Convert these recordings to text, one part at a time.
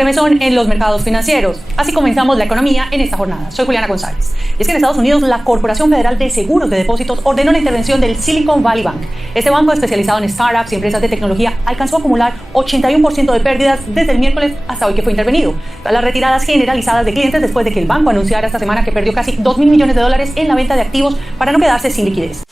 Premezón en los mercados financieros. Así comenzamos la economía en esta jornada. Soy Juliana González. Y es que en Estados Unidos la Corporación Federal de Seguros de Depósitos ordenó la intervención del Silicon Valley Bank. Este banco especializado en startups y empresas de tecnología alcanzó a acumular 81% de pérdidas desde el miércoles hasta hoy que fue intervenido. Tras las retiradas generalizadas de clientes después de que el banco anunciara esta semana que perdió casi $2.000 millones en la venta de activos para no quedarse sin liquidez.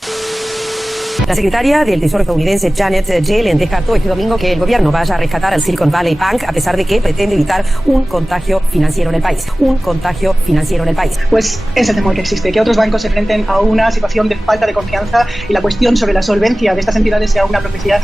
La secretaria del Tesoro estadounidense Janet Yellen descartó este domingo que el gobierno vaya a rescatar al Silicon Valley Bank a pesar de que pretende evitar un contagio financiero en el país. Pues ese temor que existe, que otros bancos se enfrenten a una situación de falta de confianza y la cuestión sobre la solvencia de estas entidades sea una profecía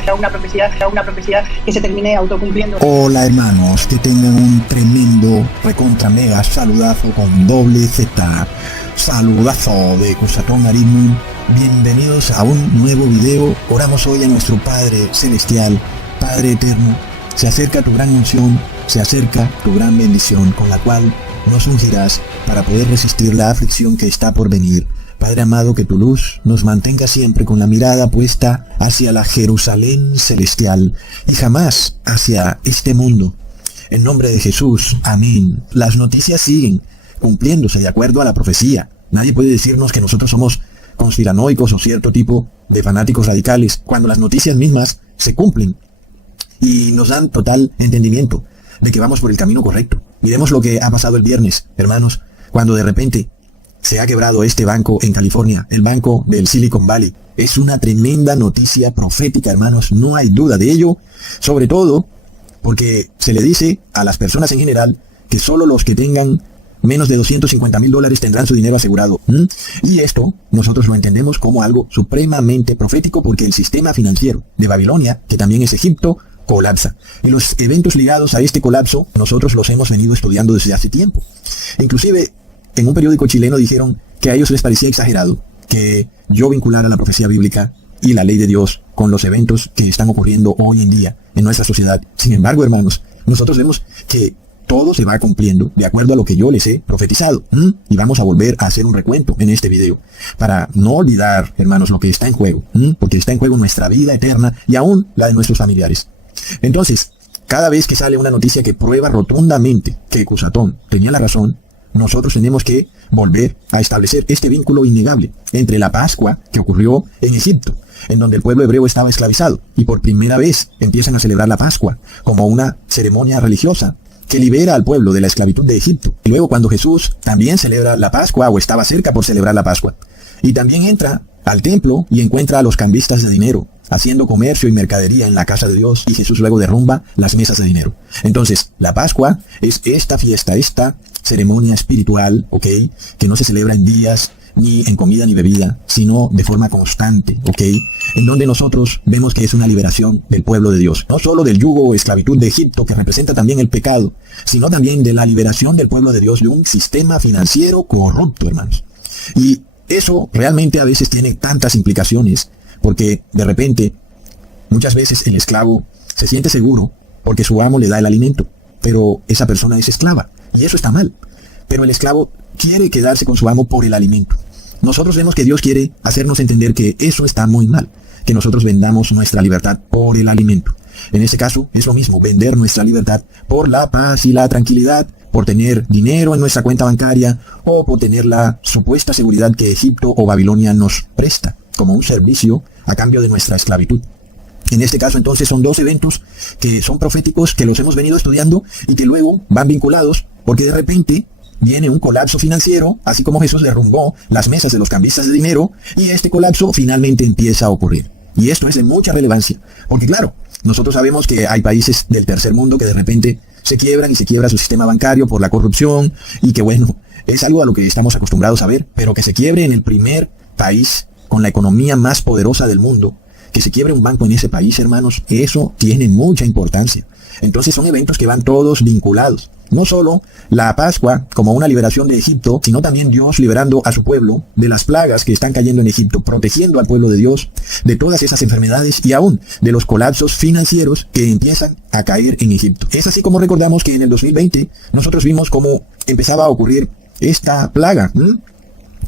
que se termine autocumpliendo. Hola hermanos, que tengan un tremendo recontra mega saludazo con doble Z. Saludazo de Cusatón Arismun. Bienvenidos a un nuevo video. Oramos hoy a nuestro Padre Celestial, Padre Eterno. Se acerca tu gran unción, se acerca tu gran bendición con la cual nos ungirás para poder resistir la aflicción que está por venir. Padre amado, que tu luz nos mantenga siempre con la mirada puesta hacia la Jerusalén celestial y jamás hacia este mundo. En nombre de Jesús, amén. Las noticias siguen cumpliéndose de acuerdo a la profecía. Nadie puede decirnos que nosotros somos conspiranoicos o cierto tipo de fanáticos radicales cuando las noticias mismas se cumplen y nos dan total entendimiento de que vamos por el camino correcto. Miremos lo que ha pasado el viernes, hermanos, cuando de repente se ha quebrado este banco en California, el banco del Silicon Valley. Es una tremenda noticia profética, hermanos, no hay duda de ello, sobre todo porque se le dice a las personas en general que solo los que tengan menos de $250,000 tendrán su dinero asegurado. Y esto nosotros lo entendemos como algo supremamente profético porque el sistema financiero de Babilonia, que también es Egipto, colapsa. Y los eventos ligados a este colapso nosotros los hemos venido estudiando desde hace tiempo. Inclusive en un periódico chileno dijeron que a ellos les parecía exagerado que yo vinculara la profecía bíblica y la ley de Dios con los eventos que están ocurriendo hoy en día en nuestra sociedad. Sin embargo, hermanos, nosotros vemos que todo se va cumpliendo de acuerdo a lo que yo les he profetizado. Y vamos a volver a hacer un recuento en este video para no olvidar, hermanos, lo que está en juego. Porque está en juego nuestra vida eterna y aún la de nuestros familiares. Entonces, cada vez que sale una noticia que prueba rotundamente que Cusatón tenía la razón, nosotros tenemos que volver a establecer este vínculo innegable entre la Pascua que ocurrió en Egipto, en donde el pueblo hebreo estaba esclavizado, y por primera vez empiezan a celebrar la Pascua como una ceremonia religiosa que libera al pueblo de la esclavitud de Egipto. Y luego cuando Jesús también celebra la Pascua, o estaba cerca por celebrar la Pascua, y también entra al templo y encuentra a los cambistas de dinero, haciendo comercio y mercadería en la casa de Dios, y Jesús luego derrumba las mesas de dinero. Entonces, la Pascua es esta fiesta, esta ceremonia espiritual, que no se celebra en días, ni en comida ni bebida, sino de forma constante, en donde nosotros vemos que es una liberación del pueblo de Dios, no solo del yugo o esclavitud de Egipto, que representa también el pecado, sino también de la liberación del pueblo de Dios de un sistema financiero corrupto, hermanos. Y eso realmente a veces tiene tantas implicaciones, porque de repente, muchas veces el esclavo se siente seguro porque su amo le da el alimento, pero esa persona es esclava, y eso está mal. Pero el esclavo quiere quedarse con su amo por el alimento. Nosotros vemos que Dios quiere hacernos entender que eso está muy mal, que nosotros vendamos nuestra libertad por el alimento. En este caso es lo mismo, vender nuestra libertad por la paz y la tranquilidad, por tener dinero en nuestra cuenta bancaria o por tener la supuesta seguridad que Egipto o Babilonia nos presta como un servicio a cambio de nuestra esclavitud. En este caso entonces son dos eventos que son proféticos, que los hemos venido estudiando y que luego van vinculados porque de repente viene un colapso financiero, así como Jesús derrumbó las mesas de los cambistas de dinero, y este colapso finalmente empieza a ocurrir. Y esto es de mucha relevancia, porque claro, nosotros sabemos que hay países del tercer mundo que de repente se quiebran y se quiebra su sistema bancario por la corrupción, y que bueno, es algo a lo que estamos acostumbrados a ver, pero que se quiebre en el primer país con la economía más poderosa del mundo, que se quiebre un banco en ese país, hermanos, eso tiene mucha importancia. Entonces son eventos que van todos vinculados. No solo la Pascua como una liberación de Egipto, sino también Dios liberando a su pueblo de las plagas que están cayendo en Egipto, protegiendo al pueblo de Dios de todas esas enfermedades y aún de los colapsos financieros que empiezan a caer en Egipto. Es así como recordamos que en el 2020 nosotros vimos cómo empezaba a ocurrir esta plaga.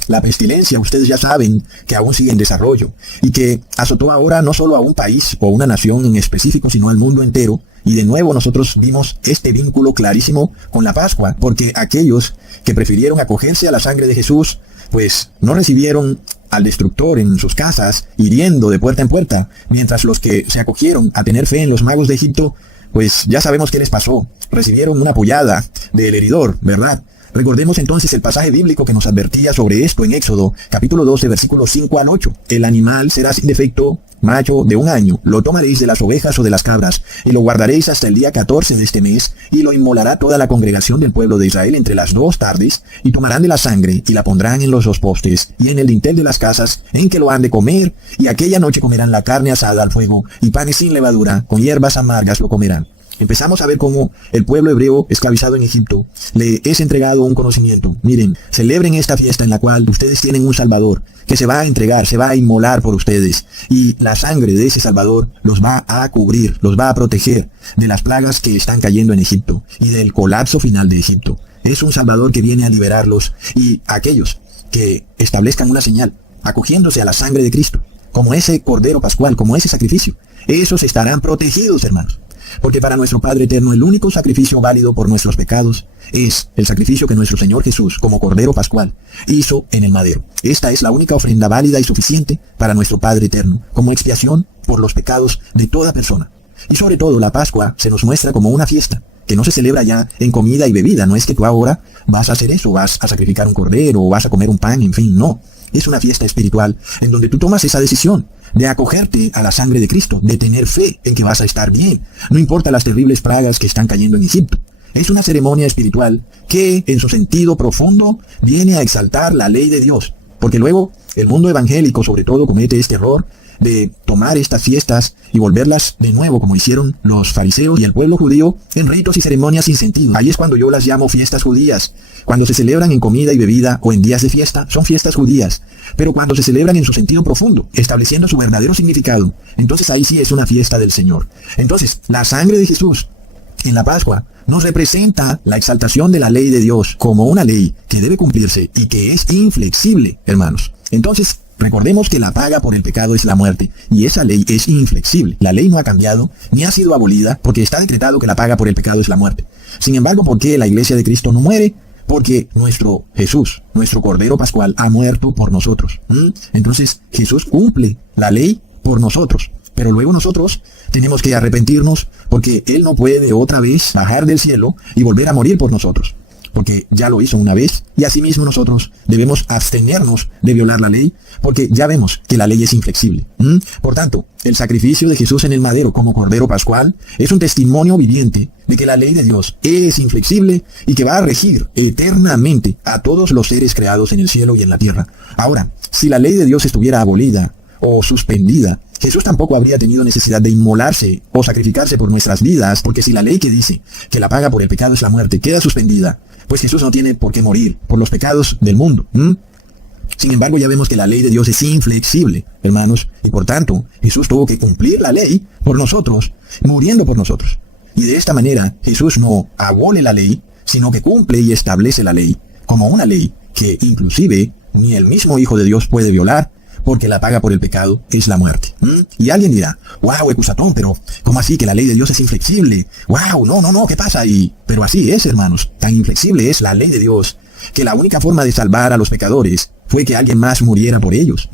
La pestilencia, ustedes ya saben que aún sigue en desarrollo y que azotó ahora no solo a un país o una nación en específico, sino al mundo entero, Y de nuevo nosotros vimos este vínculo clarísimo con la Pascua, porque aquellos que prefirieron acogerse a la sangre de Jesús, pues no recibieron al destructor en sus casas, hiriendo de puerta en puerta, mientras los que se acogieron a tener fe en los magos de Egipto, pues ya sabemos qué les pasó. Recibieron una pollada del heridor, ¿verdad? Recordemos entonces el pasaje bíblico que nos advertía sobre esto en Éxodo, capítulo 12, versículos 5 al 8. El animal será sin defecto, macho de 1 año. Lo tomaréis de las ovejas o de las cabras, y lo guardaréis hasta el día 14 de este mes, y lo inmolará toda la congregación del pueblo de Israel entre las 2 tardes, y tomarán de la sangre, y la pondrán en los 2 postes, y en el dintel de las casas, en que lo han de comer, y aquella noche comerán la carne asada al fuego, y panes sin levadura, con hierbas amargas lo comerán. Empezamos a ver cómo el pueblo hebreo esclavizado en Egipto le es entregado un conocimiento. Miren, celebren esta fiesta en la cual ustedes tienen un Salvador que se va a entregar, se va a inmolar por ustedes. Y la sangre de ese Salvador los va a cubrir, los va a proteger de las plagas que están cayendo en Egipto y del colapso final de Egipto. Es un Salvador que viene a liberarlos, y aquellos que establezcan una señal, acogiéndose a la sangre de Cristo, como ese Cordero Pascual, como ese sacrificio, esos estarán protegidos, hermanos. Porque para nuestro Padre Eterno el único sacrificio válido por nuestros pecados es el sacrificio que nuestro Señor Jesús, como Cordero Pascual, hizo en el madero. Esta es la única ofrenda válida y suficiente para nuestro Padre Eterno, como expiación por los pecados de toda persona. Y sobre todo la Pascua se nos muestra como una fiesta, que no se celebra ya en comida y bebida. No es que tú ahora vas a hacer eso, vas a sacrificar un cordero o vas a comer un pan, en fin, no. Es una fiesta espiritual en donde tú tomas esa decisión de acogerte a la sangre de Cristo, de tener fe en que vas a estar bien, no importa las terribles plagas que están cayendo en Egipto. Es una ceremonia espiritual que, en su sentido profundo, viene a exaltar la ley de Dios, porque luego el mundo evangélico sobre todo comete este error de tomar estas fiestas y volverlas de nuevo, como hicieron los fariseos y el pueblo judío, en ritos y ceremonias sin sentido. Ahí es cuando yo las llamo fiestas judías. Cuando se celebran en comida y bebida o en días de fiesta, son fiestas judías. Pero cuando se celebran en su sentido profundo, estableciendo su verdadero significado, entonces ahí sí es una fiesta del Señor. Entonces, la sangre de Jesús en la Pascua nos representa la exaltación de la ley de Dios como una ley que debe cumplirse y que es inflexible, hermanos. Entonces, recordemos que la paga por el pecado es la muerte, y esa ley es inflexible. La ley no ha cambiado, ni ha sido abolida, porque está decretado que la paga por el pecado es la muerte. Sin embargo, ¿por qué la iglesia de Cristo no muere? Porque nuestro Jesús, nuestro Cordero Pascual, ha muerto por nosotros. Entonces, Jesús cumple la ley por nosotros. Pero luego nosotros tenemos que arrepentirnos, porque Él no puede otra vez bajar del cielo y volver a morir por nosotros, porque ya lo hizo una vez, y asimismo nosotros debemos abstenernos de violar la ley, porque ya vemos que la ley es inflexible. Por tanto, el sacrificio de Jesús en el madero como Cordero Pascual es un testimonio viviente de que la ley de Dios es inflexible y que va a regir eternamente a todos los seres creados en el cielo y en la tierra. Ahora, si la ley de Dios estuviera abolida o suspendida, Jesús tampoco habría tenido necesidad de inmolarse o sacrificarse por nuestras vidas, porque si la ley que dice que la paga por el pecado es la muerte queda suspendida, pues Jesús no tiene por qué morir por los pecados del mundo. Sin embargo, ya vemos que la ley de Dios es inflexible, hermanos, y por tanto, Jesús tuvo que cumplir la ley por nosotros, muriendo por nosotros. Y de esta manera, Jesús no abole la ley, sino que cumple y establece la ley como una ley que inclusive ni el mismo Hijo de Dios puede violar, porque la paga por el pecado es la muerte. Y alguien dirá, wow, Ecusatón, pero ¿cómo así que la ley de Dios es inflexible? Wow, no, ¿qué pasa ahí? Pero así es, hermanos, tan inflexible es la ley de Dios, que la única forma de salvar a los pecadores fue que alguien más muriera por ellos.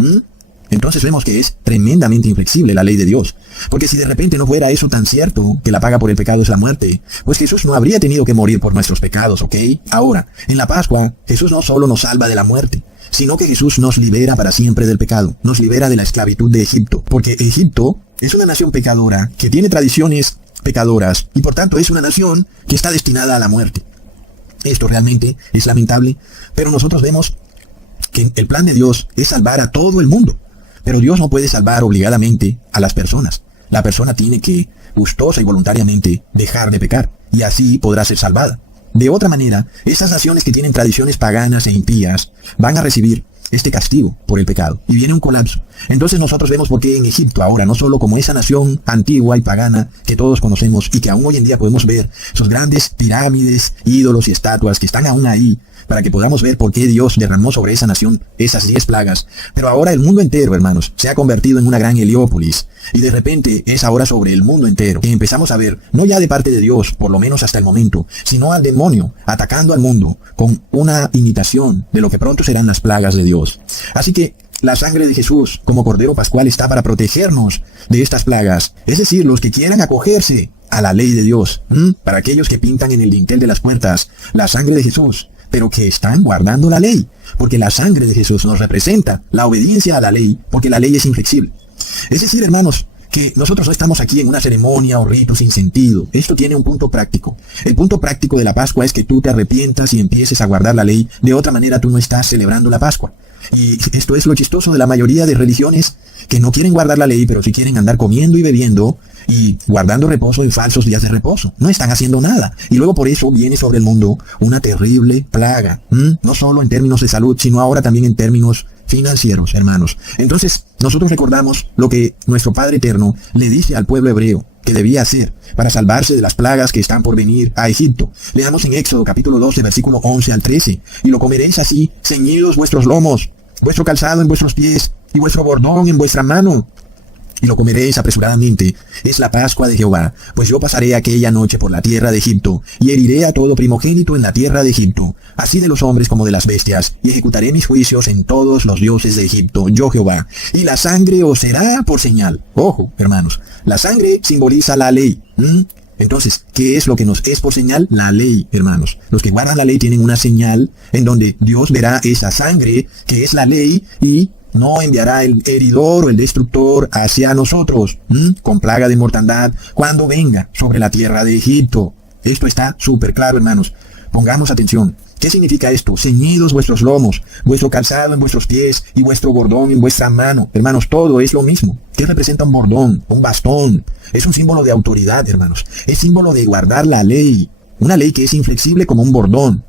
Entonces vemos que es tremendamente inflexible la ley de Dios, porque si de repente no fuera eso tan cierto, que la paga por el pecado es la muerte, pues Jesús no habría tenido que morir por nuestros pecados, ¿ok? Ahora, en la Pascua, Jesús no solo nos salva de la muerte, sino que Jesús nos libera para siempre del pecado, nos libera de la esclavitud de Egipto, porque Egipto es una nación pecadora que tiene tradiciones pecadoras y por tanto es una nación que está destinada a la muerte. Esto realmente es lamentable, pero nosotros vemos que el plan de Dios es salvar a todo el mundo, pero Dios no puede salvar obligadamente a las personas. La persona tiene que gustosa y voluntariamente dejar de pecar, y así podrá ser salvada. De otra manera, esas naciones que tienen tradiciones paganas e impías van a recibir este castigo por el pecado y viene un colapso. Entonces nosotros vemos por qué en Egipto ahora, no solo como esa nación antigua y pagana que todos conocemos y que aún hoy en día podemos ver sus grandes pirámides, ídolos y estatuas que están aún ahí, para que podamos ver por qué Dios derramó sobre esa nación esas 10 plagas. Pero ahora el mundo entero, hermanos, se ha convertido en una gran Heliópolis. Y de repente es ahora sobre el mundo entero que empezamos a ver, no ya de parte de Dios, por lo menos hasta el momento, sino al demonio atacando al mundo con una imitación de lo que pronto serán las plagas de Dios. Así que la sangre de Jesús como Cordero Pascual está para protegernos de estas plagas. Es decir, los que quieran acogerse a la ley de Dios, para aquellos que pintan en el dintel de las puertas la sangre de Jesús, pero que están guardando la ley, porque la sangre de Jesús nos representa la obediencia a la ley, porque la ley es inflexible. Es decir, hermanos, que nosotros no estamos aquí en una ceremonia o rito sin sentido. Esto tiene un punto práctico. El punto práctico de la Pascua es que tú te arrepientas y empieces a guardar la ley. De otra manera tú no estás celebrando la Pascua. Y esto es lo chistoso de la mayoría de religiones que no quieren guardar la ley, pero sí quieren andar comiendo y bebiendo y guardando reposo en falsos días de reposo. No están haciendo nada. Y luego por eso viene sobre el mundo una terrible plaga. No solo en términos de salud, sino ahora también en términos financieros, hermanos. Entonces, nosotros recordamos lo que nuestro Padre Eterno le dice al pueblo hebreo que debía hacer para salvarse de las plagas que están por venir a Egipto. Leamos en Éxodo capítulo 12, versículo 11 al 13. Y lo comeréis así, ceñidos vuestros lomos, vuestro calzado en vuestros pies y vuestro bordón en vuestra mano. Y lo comeréis apresuradamente. Es la Pascua de Jehová, pues yo pasaré aquella noche por la tierra de Egipto, y heriré a todo primogénito en la tierra de Egipto, así de los hombres como de las bestias, y ejecutaré mis juicios en todos los dioses de Egipto, yo Jehová. Y la sangre os será por señal. Ojo, hermanos, la sangre simboliza la ley. Entonces, ¿qué es lo que nos es por señal? La ley, hermanos. Los que guardan la ley tienen una señal en donde Dios verá esa sangre, que es la ley, y no enviará el heridor o el destructor hacia nosotros, con plaga de mortandad, cuando venga sobre la tierra de Egipto. Esto está súper claro, hermanos. Pongamos atención. ¿Qué significa esto? Ceñidos vuestros lomos, vuestro calzado en vuestros pies y vuestro bordón en vuestra mano. Hermanos, todo es lo mismo. ¿Qué representa un bordón? Un bastón. Es un símbolo de autoridad, hermanos. Es símbolo de guardar la ley. Una ley que es inflexible como un bordón.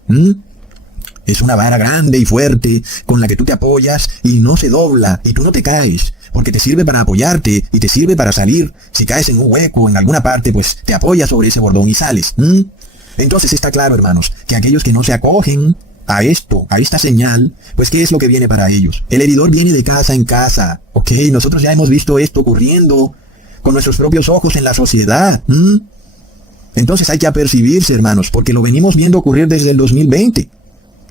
Es una vara grande y fuerte con la que tú te apoyas y no se dobla y tú no te caes, porque te sirve para apoyarte y te sirve para salir. Si caes en un hueco o en alguna parte, pues te apoyas sobre ese bordón y sales. Entonces está claro, hermanos, que aquellos que no se acogen a esto, a esta señal, pues ¿qué es lo que viene para ellos? El heridor viene de casa en casa. Ok, nosotros ya hemos visto esto ocurriendo con nuestros propios ojos en la sociedad. Entonces hay que apercibirse, hermanos, porque lo venimos viendo ocurrir desde el 2020.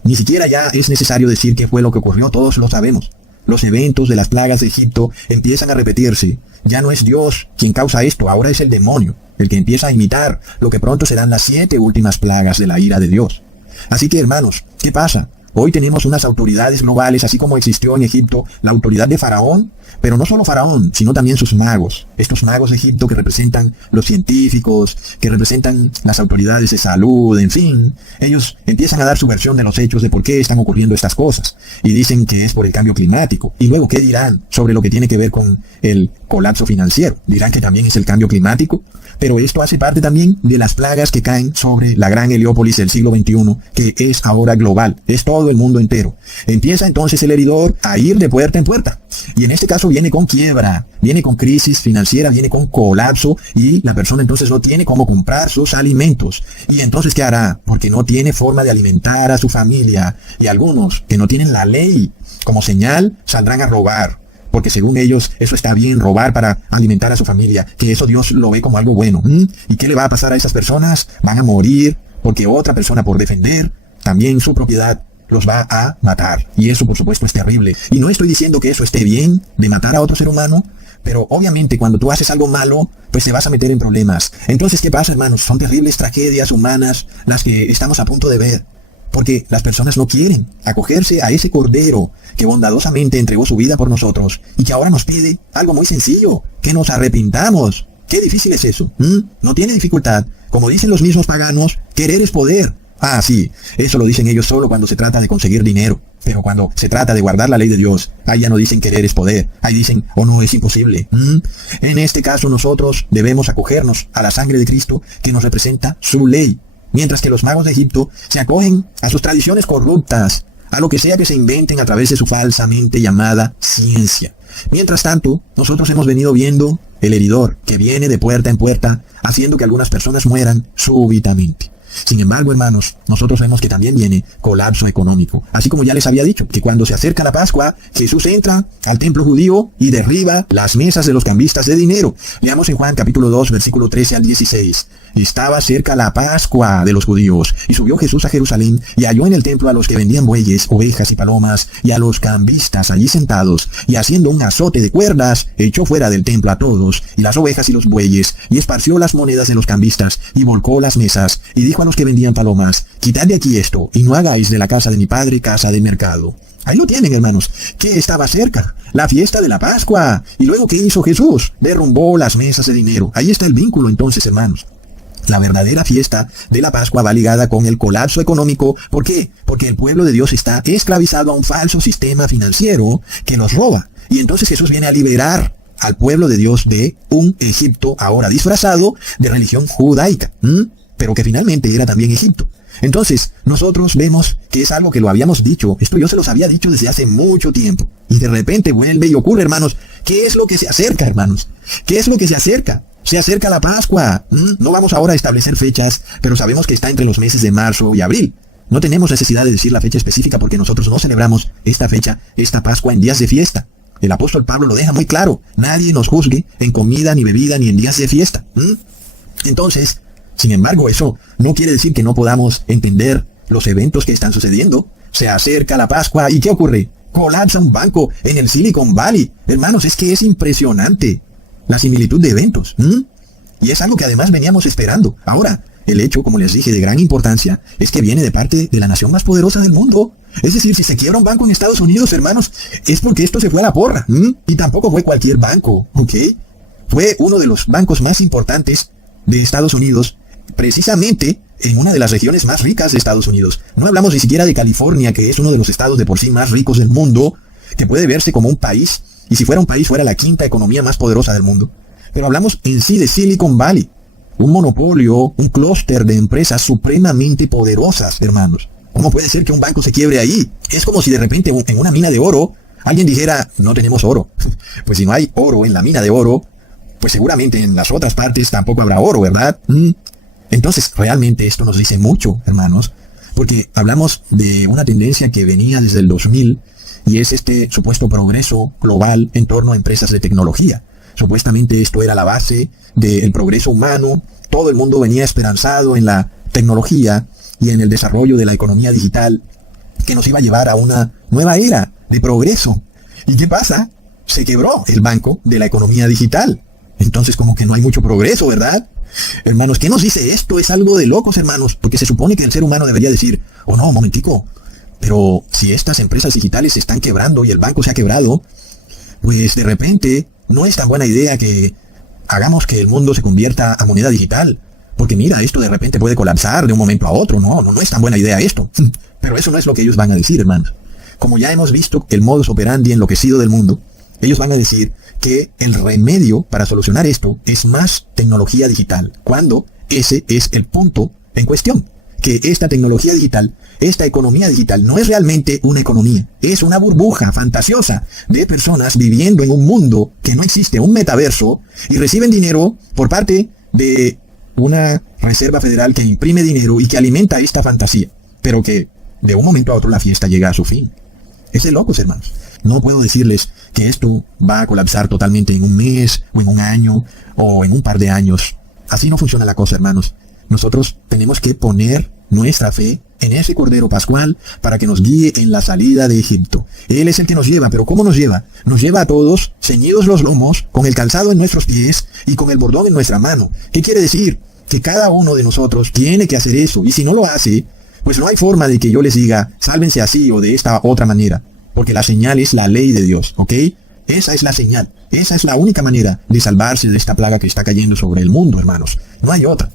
Ni siquiera ya es necesario decir qué fue lo que ocurrió, todos lo sabemos. Los eventos de las plagas de Egipto empiezan a repetirse. Ya no es Dios quien causa esto, ahora es el demonio, el que empieza a imitar lo que pronto serán las 7 últimas plagas de la ira de Dios. Así que, hermanos, ¿qué pasa? Hoy tenemos unas autoridades globales, así como existió en Egipto la autoridad de Faraón, pero no solo Faraón, sino también sus magos. Estos magos de Egipto que representan los científicos, que representan las autoridades de salud, en fin. Ellos empiezan a dar su versión de los hechos de por qué están ocurriendo estas cosas. Y dicen que es por el cambio climático. Y luego, ¿qué dirán sobre lo que tiene que ver con el colapso financiero? ¿Dirán que también es el cambio climático? Pero esto hace parte también de las plagas que caen sobre la gran Heliópolis del siglo XXI, que es ahora global, es todo el mundo entero. Empieza entonces el heridor a ir de puerta en puerta. Y en este caso viene con quiebra, viene con crisis financiera, viene con colapso, y la persona entonces no tiene cómo comprar sus alimentos. Y entonces, ¿qué hará? Porque no tiene forma de alimentar a su familia. Y algunos que no tienen la ley como señal saldrán a robar. Porque según ellos, eso está bien, robar para alimentar a su familia, que eso Dios lo ve como algo bueno. ¿Y qué le va a pasar a esas personas? Van a morir, porque otra persona, por defender también su propiedad, los va a matar. Y eso, por supuesto, es terrible. Y no estoy diciendo que eso esté bien, de matar a otro ser humano, pero obviamente cuando tú haces algo malo, pues te vas a meter en problemas. Entonces, ¿qué pasa, hermanos? Son terribles tragedias humanas las que estamos a punto de ver. Porque las personas no quieren acogerse a ese Cordero que bondadosamente entregó su vida por nosotros y que ahora nos pide algo muy sencillo, que nos arrepintamos. ¿Qué difícil es eso? No tiene dificultad. Como dicen los mismos paganos, querer es poder. Ah, sí, eso lo dicen ellos solo cuando se trata de conseguir dinero. Pero cuando se trata de guardar la ley de Dios, ahí ya no dicen querer es poder. Ahí dicen, oh no, es imposible. En este caso nosotros debemos acogernos a la sangre de Cristo que nos representa su ley. Mientras que los magos de Egipto se acogen a sus tradiciones corruptas, a lo que sea que se inventen a través de su falsamente llamada ciencia. Mientras tanto, nosotros hemos venido viendo el heridor que viene de puerta en puerta, haciendo que algunas personas mueran súbitamente. Sin embargo, hermanos, nosotros vemos que también viene colapso económico. Así como ya les había dicho, que cuando se acerca la Pascua, Jesús entra al templo judío y derriba las mesas de los cambistas de dinero. Leamos en Juan capítulo 2, versículo 13 al 16. Estaba cerca la Pascua de los judíos, y subió Jesús a Jerusalén, y halló en el templo a los que vendían bueyes, ovejas y palomas, y a los cambistas allí sentados, y haciendo un azote de cuerdas, echó fuera del templo a todos, y las ovejas y los bueyes, y esparció las monedas de los cambistas, y volcó las mesas, y dijo a los que vendían palomas: quitad de aquí esto, y no hagáis de la casa de mi padre casa de mercado. Ahí lo tienen, hermanos, que estaba cerca, la fiesta de la Pascua. Y luego, ¿qué hizo Jesús? Derrumbó las mesas de dinero. Ahí está el vínculo entonces, hermanos. La verdadera fiesta de la Pascua va ligada con el colapso económico. ¿Por qué? Porque el pueblo de Dios está esclavizado a un falso sistema financiero que los roba. Y entonces Jesús viene a liberar al pueblo de Dios de un Egipto ahora disfrazado de religión judaica, pero que finalmente era también Egipto. Entonces, nosotros vemos que es algo que lo habíamos dicho. Esto yo se los había dicho desde hace mucho tiempo. Y de repente vuelve y ocurre, hermanos. ¿Qué es lo que se acerca, hermanos? ¿Qué es lo que se acerca? Se acerca la Pascua. No vamos ahora a establecer fechas, pero sabemos que está entre los meses de marzo y abril. No tenemos necesidad de decir la fecha específica porque nosotros no celebramos esta fecha, esta Pascua, en días de fiesta. El apóstol Pablo lo deja muy claro. Nadie nos juzgue en comida, ni bebida, ni en días de fiesta. Entonces, sin embargo, eso no quiere decir que no podamos entender los eventos que están sucediendo. Se acerca la Pascua y ¿qué ocurre? Colapsa un banco en el Silicon Valley. Hermanos, es que es impresionante la similitud de eventos. Y es algo que además veníamos esperando. Ahora, el hecho, como les dije, de gran importancia, es que viene de parte de la nación más poderosa del mundo. Es decir, si se quiebra un banco en Estados Unidos, hermanos, es porque esto se fue a la porra. Y tampoco fue cualquier banco, ¿ok? Fue uno de los bancos más importantes de Estados Unidos, precisamente en una de las regiones más ricas de Estados Unidos. No hablamos ni siquiera de California, que es uno de los estados de por sí más ricos del mundo, que puede verse como un país, y si fuera un país fuera la quinta economía más poderosa del mundo. Pero hablamos en sí de Silicon Valley, un monopolio, un clúster de empresas supremamente poderosas, hermanos. ¿Cómo puede ser que un banco se quiebre ahí? Es como si de repente en una mina de oro alguien dijera: no tenemos oro. Pues si no hay oro en la mina de oro, pues seguramente en las otras partes tampoco habrá oro, ¿verdad? Entonces, realmente esto nos dice mucho, hermanos, porque hablamos de una tendencia que venía desde el 2000, y es este supuesto progreso global en torno a empresas de tecnología. Supuestamente esto era la base del progreso humano. Todo el mundo venía esperanzado en la tecnología y en el desarrollo de la economía digital que nos iba a llevar a una nueva era de progreso. ¿Y qué pasa? Se quebró el banco de la economía digital. Entonces como que no hay mucho progreso, ¿verdad? Hermanos, ¿qué nos dice esto? Es algo de locos, hermanos, porque se supone que el ser humano debería decir: oh no, un momentico, pero si estas empresas digitales se están quebrando y el banco se ha quebrado, pues de repente no es tan buena idea que hagamos que el mundo se convierta a moneda digital, porque mira, esto de repente puede colapsar de un momento a otro. No es tan buena idea esto. Pero eso no es lo que ellos van a decir, hermanos. Como ya hemos visto el modus operandi enloquecido del mundo, ellos van a decir que el remedio para solucionar esto es más tecnología digital, cuando ese es el punto en cuestión. Que esta tecnología digital, esta economía digital, no es realmente una economía, es una burbuja fantasiosa de personas viviendo en un mundo que no existe, un metaverso, y reciben dinero por parte de una reserva federal que imprime dinero y que alimenta esta fantasía, pero que de un momento a otro la fiesta llega a su fin. Es de locos, hermanos. No puedo decirles que esto va a colapsar totalmente en un mes, o en un año, o en un par de años. Así no funciona la cosa, hermanos. Nosotros tenemos que poner nuestra fe en ese Cordero Pascual para que nos guíe en la salida de Egipto. Él es el que nos lleva, pero ¿cómo nos lleva? Nos lleva a todos, ceñidos los lomos, con el calzado en nuestros pies y con el bordón en nuestra mano. ¿Qué quiere decir? Que cada uno de nosotros tiene que hacer eso, y si no lo hace, pues no hay forma de que yo les diga: sálvense así o de esta otra manera, porque la señal es la ley de Dios, ¿ok? Esa es la señal, esa es la única manera de salvarse de esta plaga que está cayendo sobre el mundo, hermanos. No hay otra.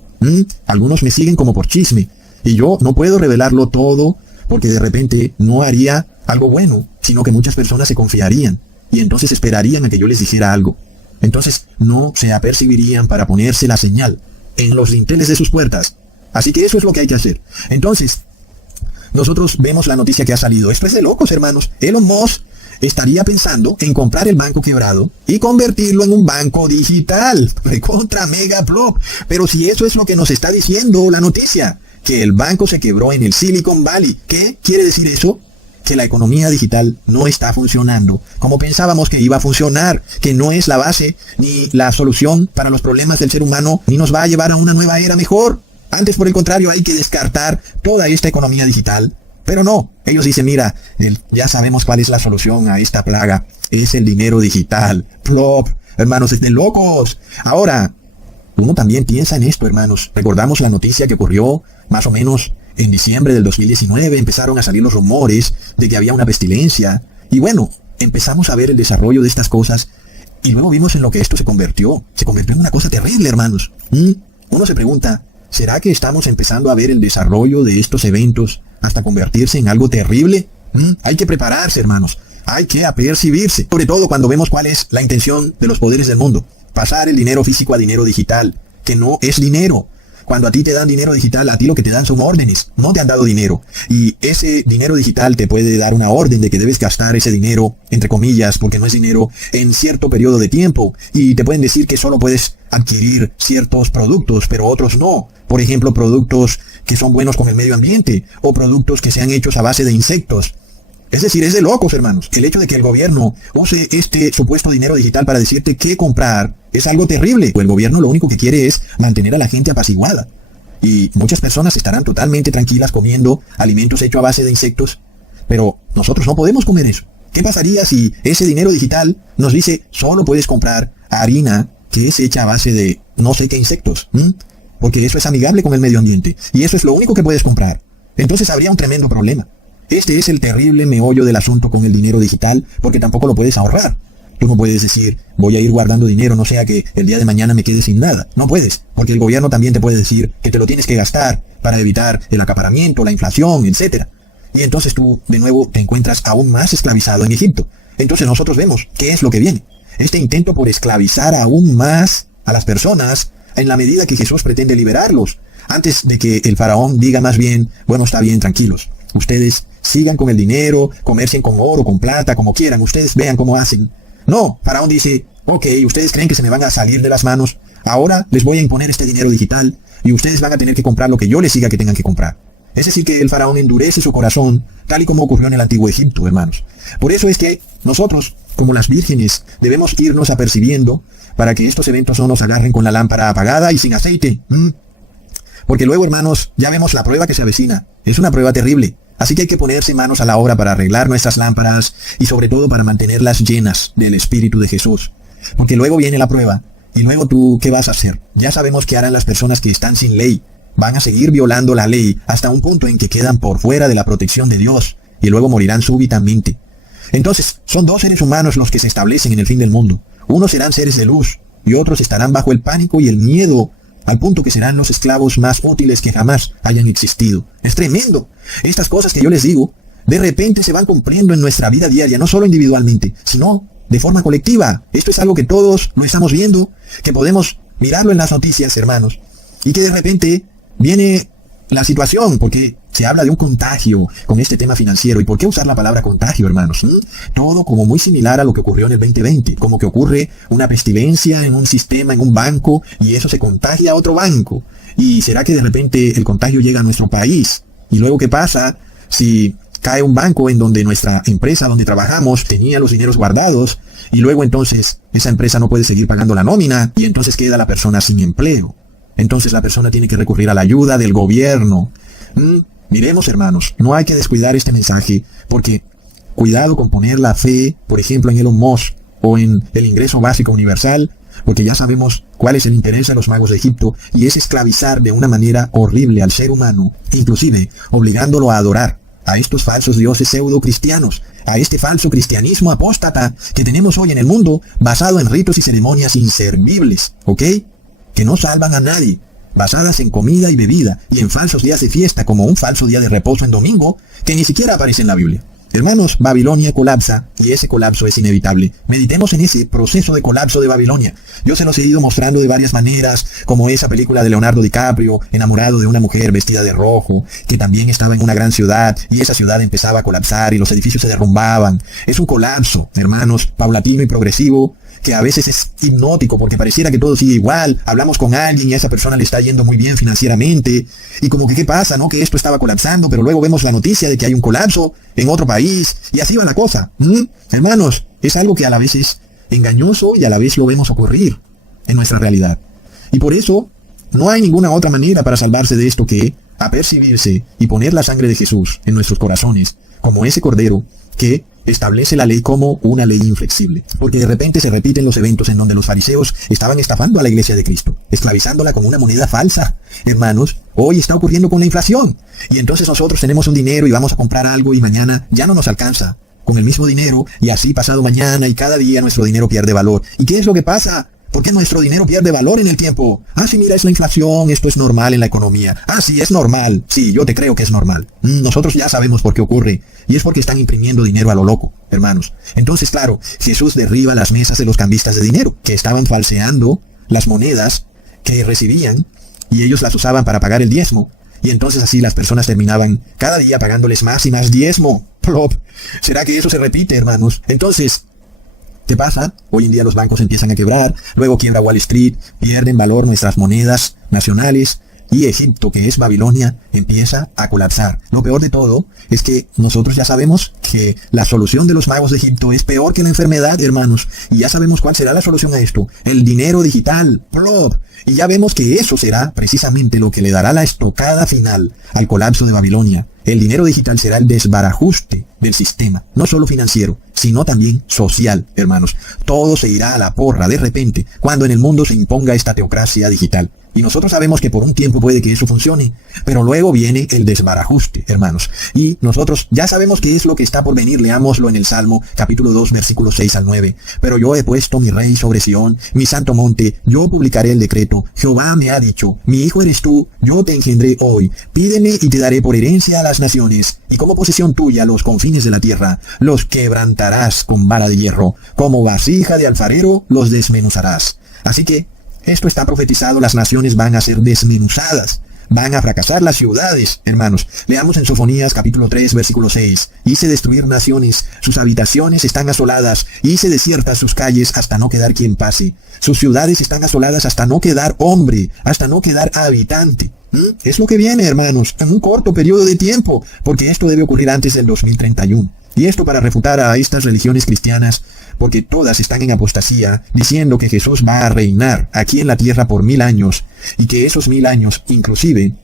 Algunos me siguen como por chisme, y yo no puedo revelarlo todo, porque de repente no haría algo bueno, sino que muchas personas se confiarían, y entonces esperarían a que yo les dijera algo. Entonces no se apercibirían para ponerse la señal en los dinteles de sus puertas. Así que eso es lo que hay que hacer. Entonces, nosotros vemos la noticia que ha salido. Esto es de locos, hermanos. Elon Musk estaría pensando en comprar el banco quebrado y convertirlo en un banco digital. Contra mega plop. Pero si eso es lo que nos está diciendo la noticia, que el banco se quebró en el Silicon Valley. ¿Qué quiere decir eso? Que la economía digital no está funcionando como pensábamos que iba a funcionar, que no es la base ni la solución para los problemas del ser humano, ni nos va a llevar a una nueva era mejor. Antes, por el contrario, hay que descartar toda esta economía digital. Pero no, ellos dicen, mira, ya sabemos cuál es la solución a esta plaga. Es el dinero digital. Plop, hermanos, es de locos. Ahora, uno también piensa en esto, hermanos. Recordamos la noticia que ocurrió más o menos en diciembre del 2019. Empezaron a salir los rumores de que había una pestilencia. Y bueno, empezamos a ver el desarrollo de estas cosas. Y luego vimos en lo que esto se convirtió. Se convirtió en una cosa terrible, hermanos. Uno se pregunta, ¿será que estamos empezando a ver el desarrollo de estos eventos hasta convertirse en algo terrible? Hay que prepararse, hermanos. Hay que apercibirse. Sobre todo cuando vemos cuál es la intención de los poderes del mundo. Pasar el dinero físico a dinero digital, que no es dinero. Cuando a ti te dan dinero digital, a ti lo que te dan son órdenes. No te han dado dinero. Y ese dinero digital te puede dar una orden de que debes gastar ese dinero, entre comillas, porque no es dinero, en cierto periodo de tiempo. Y te pueden decir que solo puedes adquirir ciertos productos, pero otros no. Por ejemplo, productos que son buenos con el medio ambiente, o productos que sean hechos a base de insectos. Es decir, es de locos, hermanos. El hecho de que el gobierno use este supuesto dinero digital para decirte qué comprar es algo terrible. El gobierno lo único que quiere es mantener a la gente apaciguada. Y muchas personas estarán totalmente tranquilas comiendo alimentos hechos a base de insectos. Pero nosotros no podemos comer eso. ¿Qué pasaría si ese dinero digital nos dice solo puedes comprar harina que es hecha a base de no sé qué insectos? Porque eso es amigable con el medio ambiente. Y eso es lo único que puedes comprar. Entonces habría un tremendo problema. Este es el terrible meollo del asunto con el dinero digital, porque tampoco lo puedes ahorrar. Tú no puedes decir, voy a ir guardando dinero, no sea que el día de mañana me quede sin nada. No puedes, porque el gobierno también te puede decir que te lo tienes que gastar para evitar el acaparamiento, la inflación, etc. Y entonces tú, de nuevo, te encuentras aún más esclavizado en Egipto. Entonces nosotros vemos qué es lo que viene. Este intento por esclavizar aún más a las personas en la medida que Jesús pretende liberarlos. Antes de que el faraón diga más bien, bueno, está bien, tranquilos. Ustedes sigan con el dinero, comercien con oro, con plata, como quieran. Ustedes vean cómo hacen. No, faraón dice, ok, ustedes creen que se me van a salir de las manos. Ahora les voy a imponer este dinero digital y ustedes van a tener que comprar lo que yo les diga que tengan que comprar. Es decir, que el faraón endurece su corazón, tal y como ocurrió en el antiguo Egipto, hermanos. Por eso es que nosotros, como las vírgenes, debemos irnos apercibiendo para que estos eventos no nos agarren con la lámpara apagada y sin aceite. Porque luego, hermanos, ya vemos la prueba que se avecina. Es una prueba terrible. Así que hay que ponerse manos a la obra para arreglar nuestras lámparas y sobre todo para mantenerlas llenas del Espíritu de Jesús. Porque luego viene la prueba. Y luego tú, ¿qué vas a hacer? Ya sabemos qué harán las personas que están sin ley. Van a seguir violando la ley hasta un punto en que quedan por fuera de la protección de Dios. Y luego morirán súbitamente. Entonces, son dos seres humanos los que se establecen en el fin del mundo. Unos serán seres de luz y otros estarán bajo el pánico y el miedo, al punto que serán los esclavos más útiles que jamás hayan existido. Es tremendo. Estas cosas que yo les digo, de repente se van cumpliendo en nuestra vida diaria, no solo individualmente, sino de forma colectiva. Esto es algo que todos lo estamos viendo, que podemos mirarlo en las noticias, hermanos, y que de repente viene la situación, porque se habla de un contagio con este tema financiero. ¿Y por qué usar la palabra contagio, hermanos? Todo como muy similar a lo que ocurrió en el 2020, como que ocurre una pestilencia en un sistema, en un banco, y eso se contagia a otro banco. ¿Y será que de repente el contagio llega a nuestro país? ¿Y luego qué pasa si cae un banco en donde nuestra empresa donde trabajamos tenía los dineros guardados, y luego entonces esa empresa no puede seguir pagando la nómina, y entonces queda la persona sin empleo? Entonces la persona tiene que recurrir a la ayuda del gobierno. Miremos, hermanos, no hay que descuidar este mensaje, porque cuidado con poner la fe, por ejemplo, en Elon Musk o en el ingreso básico universal, porque ya sabemos cuál es el interés de los magos de Egipto, y es esclavizar de una manera horrible al ser humano, inclusive obligándolo a adorar a estos falsos dioses pseudo-cristianos, a este falso cristianismo apóstata que tenemos hoy en el mundo, basado en ritos y ceremonias inservibles, ¿ok? Que no salvan a nadie, basadas en comida y bebida, y en falsos días de fiesta, como un falso día de reposo en domingo, que ni siquiera aparece en la Biblia. Hermanos, Babilonia colapsa y ese colapso es inevitable. Meditemos en ese proceso de colapso de Babilonia. Yo se los he ido mostrando de varias maneras, como esa película de Leonardo DiCaprio, enamorado de una mujer vestida de rojo, que también estaba en una gran ciudad y esa ciudad empezaba a colapsar y los edificios se derrumbaban. Es un colapso, hermanos, paulatino y progresivo, que a veces es hipnótico porque pareciera que todo sigue igual. Hablamos con alguien y a esa persona le está yendo muy bien financieramente y como que qué pasa, ¿no? Que esto estaba colapsando, pero luego vemos la noticia de que hay un colapso en otro país y así va la cosa. Hermanos, es algo que a la vez es engañoso y a la vez lo vemos ocurrir en nuestra realidad. Y por eso no hay ninguna otra manera para salvarse de esto que apercibirse y poner la sangre de Jesús en nuestros corazones como ese cordero que establece la ley como una ley inflexible. Porque de repente se repiten los eventos en donde los fariseos estaban estafando a la iglesia de Cristo, esclavizándola con una moneda falsa. Hermanos, hoy está ocurriendo con la inflación. Y entonces nosotros tenemos un dinero y vamos a comprar algo y mañana ya no nos alcanza con el mismo dinero y así pasado mañana y cada día nuestro dinero pierde valor. ¿Y qué es lo que pasa? ¿Por qué nuestro dinero pierde valor en el tiempo? Ah, sí, mira, es la inflación, esto es normal en la economía. Ah, sí, es normal. Sí, yo te creo que es normal. Nosotros ya sabemos por qué ocurre. Y es porque están imprimiendo dinero a lo loco, hermanos. Entonces, claro, Jesús derriba las mesas de los cambistas de dinero, que estaban falseando las monedas que recibían y ellos las usaban para pagar el diezmo. Y entonces así las personas terminaban cada día pagándoles más y más diezmo. Plop. ¿Será que eso se repite, hermanos? Entonces, ¿qué pasa? Hoy en día los bancos empiezan a quebrar, luego quiebra Wall Street, pierden valor nuestras monedas nacionales y Egipto, que es Babilonia, empieza a colapsar. Lo peor de todo es que nosotros ya sabemos que la solución de los magos de Egipto es peor que la enfermedad, hermanos. Y ya sabemos cuál será la solución a esto. El dinero digital. ¡Plop! Y ya vemos que eso será precisamente lo que le dará la estocada final al colapso de Babilonia. El dinero digital será el desbarajuste del sistema, no solo financiero, sino también social, hermanos. Todo se irá a la porra de repente cuando en el mundo se imponga esta teocracia digital. Y nosotros sabemos que por un tiempo puede que eso funcione, pero luego viene el desbarajuste, hermanos. Y nosotros ya sabemos qué es lo que está por venir. Leámoslo en el Salmo, capítulo 2, versículos 6 al 9. Pero yo he puesto mi rey sobre Sión, mi santo monte, yo publicaré el decreto. Jehová me ha dicho, mi hijo eres tú, yo te engendré hoy. Pídeme y te daré por herencia a las naciones, y como posesión tuya los confines de la tierra. Los quebrantarás con vara de hierro, como vasija de alfarero los desmenuzarás. Así que, esto está profetizado, las naciones van a ser desmenuzadas, van a fracasar las ciudades, hermanos. Leamos en Sofonías capítulo 3, versículo 6. Hice destruir naciones, sus habitaciones están asoladas, hice desiertas sus calles hasta no quedar quien pase. Sus ciudades están asoladas hasta no quedar hombre, hasta no quedar habitante. Es lo que viene, hermanos, en un corto periodo de tiempo, porque esto debe ocurrir antes del 2031. Y esto para refutar a estas religiones cristianas, porque todas están en apostasía, diciendo que Jesús va a reinar aquí en la tierra por 1000 años, y que esos 1000 años, inclusive,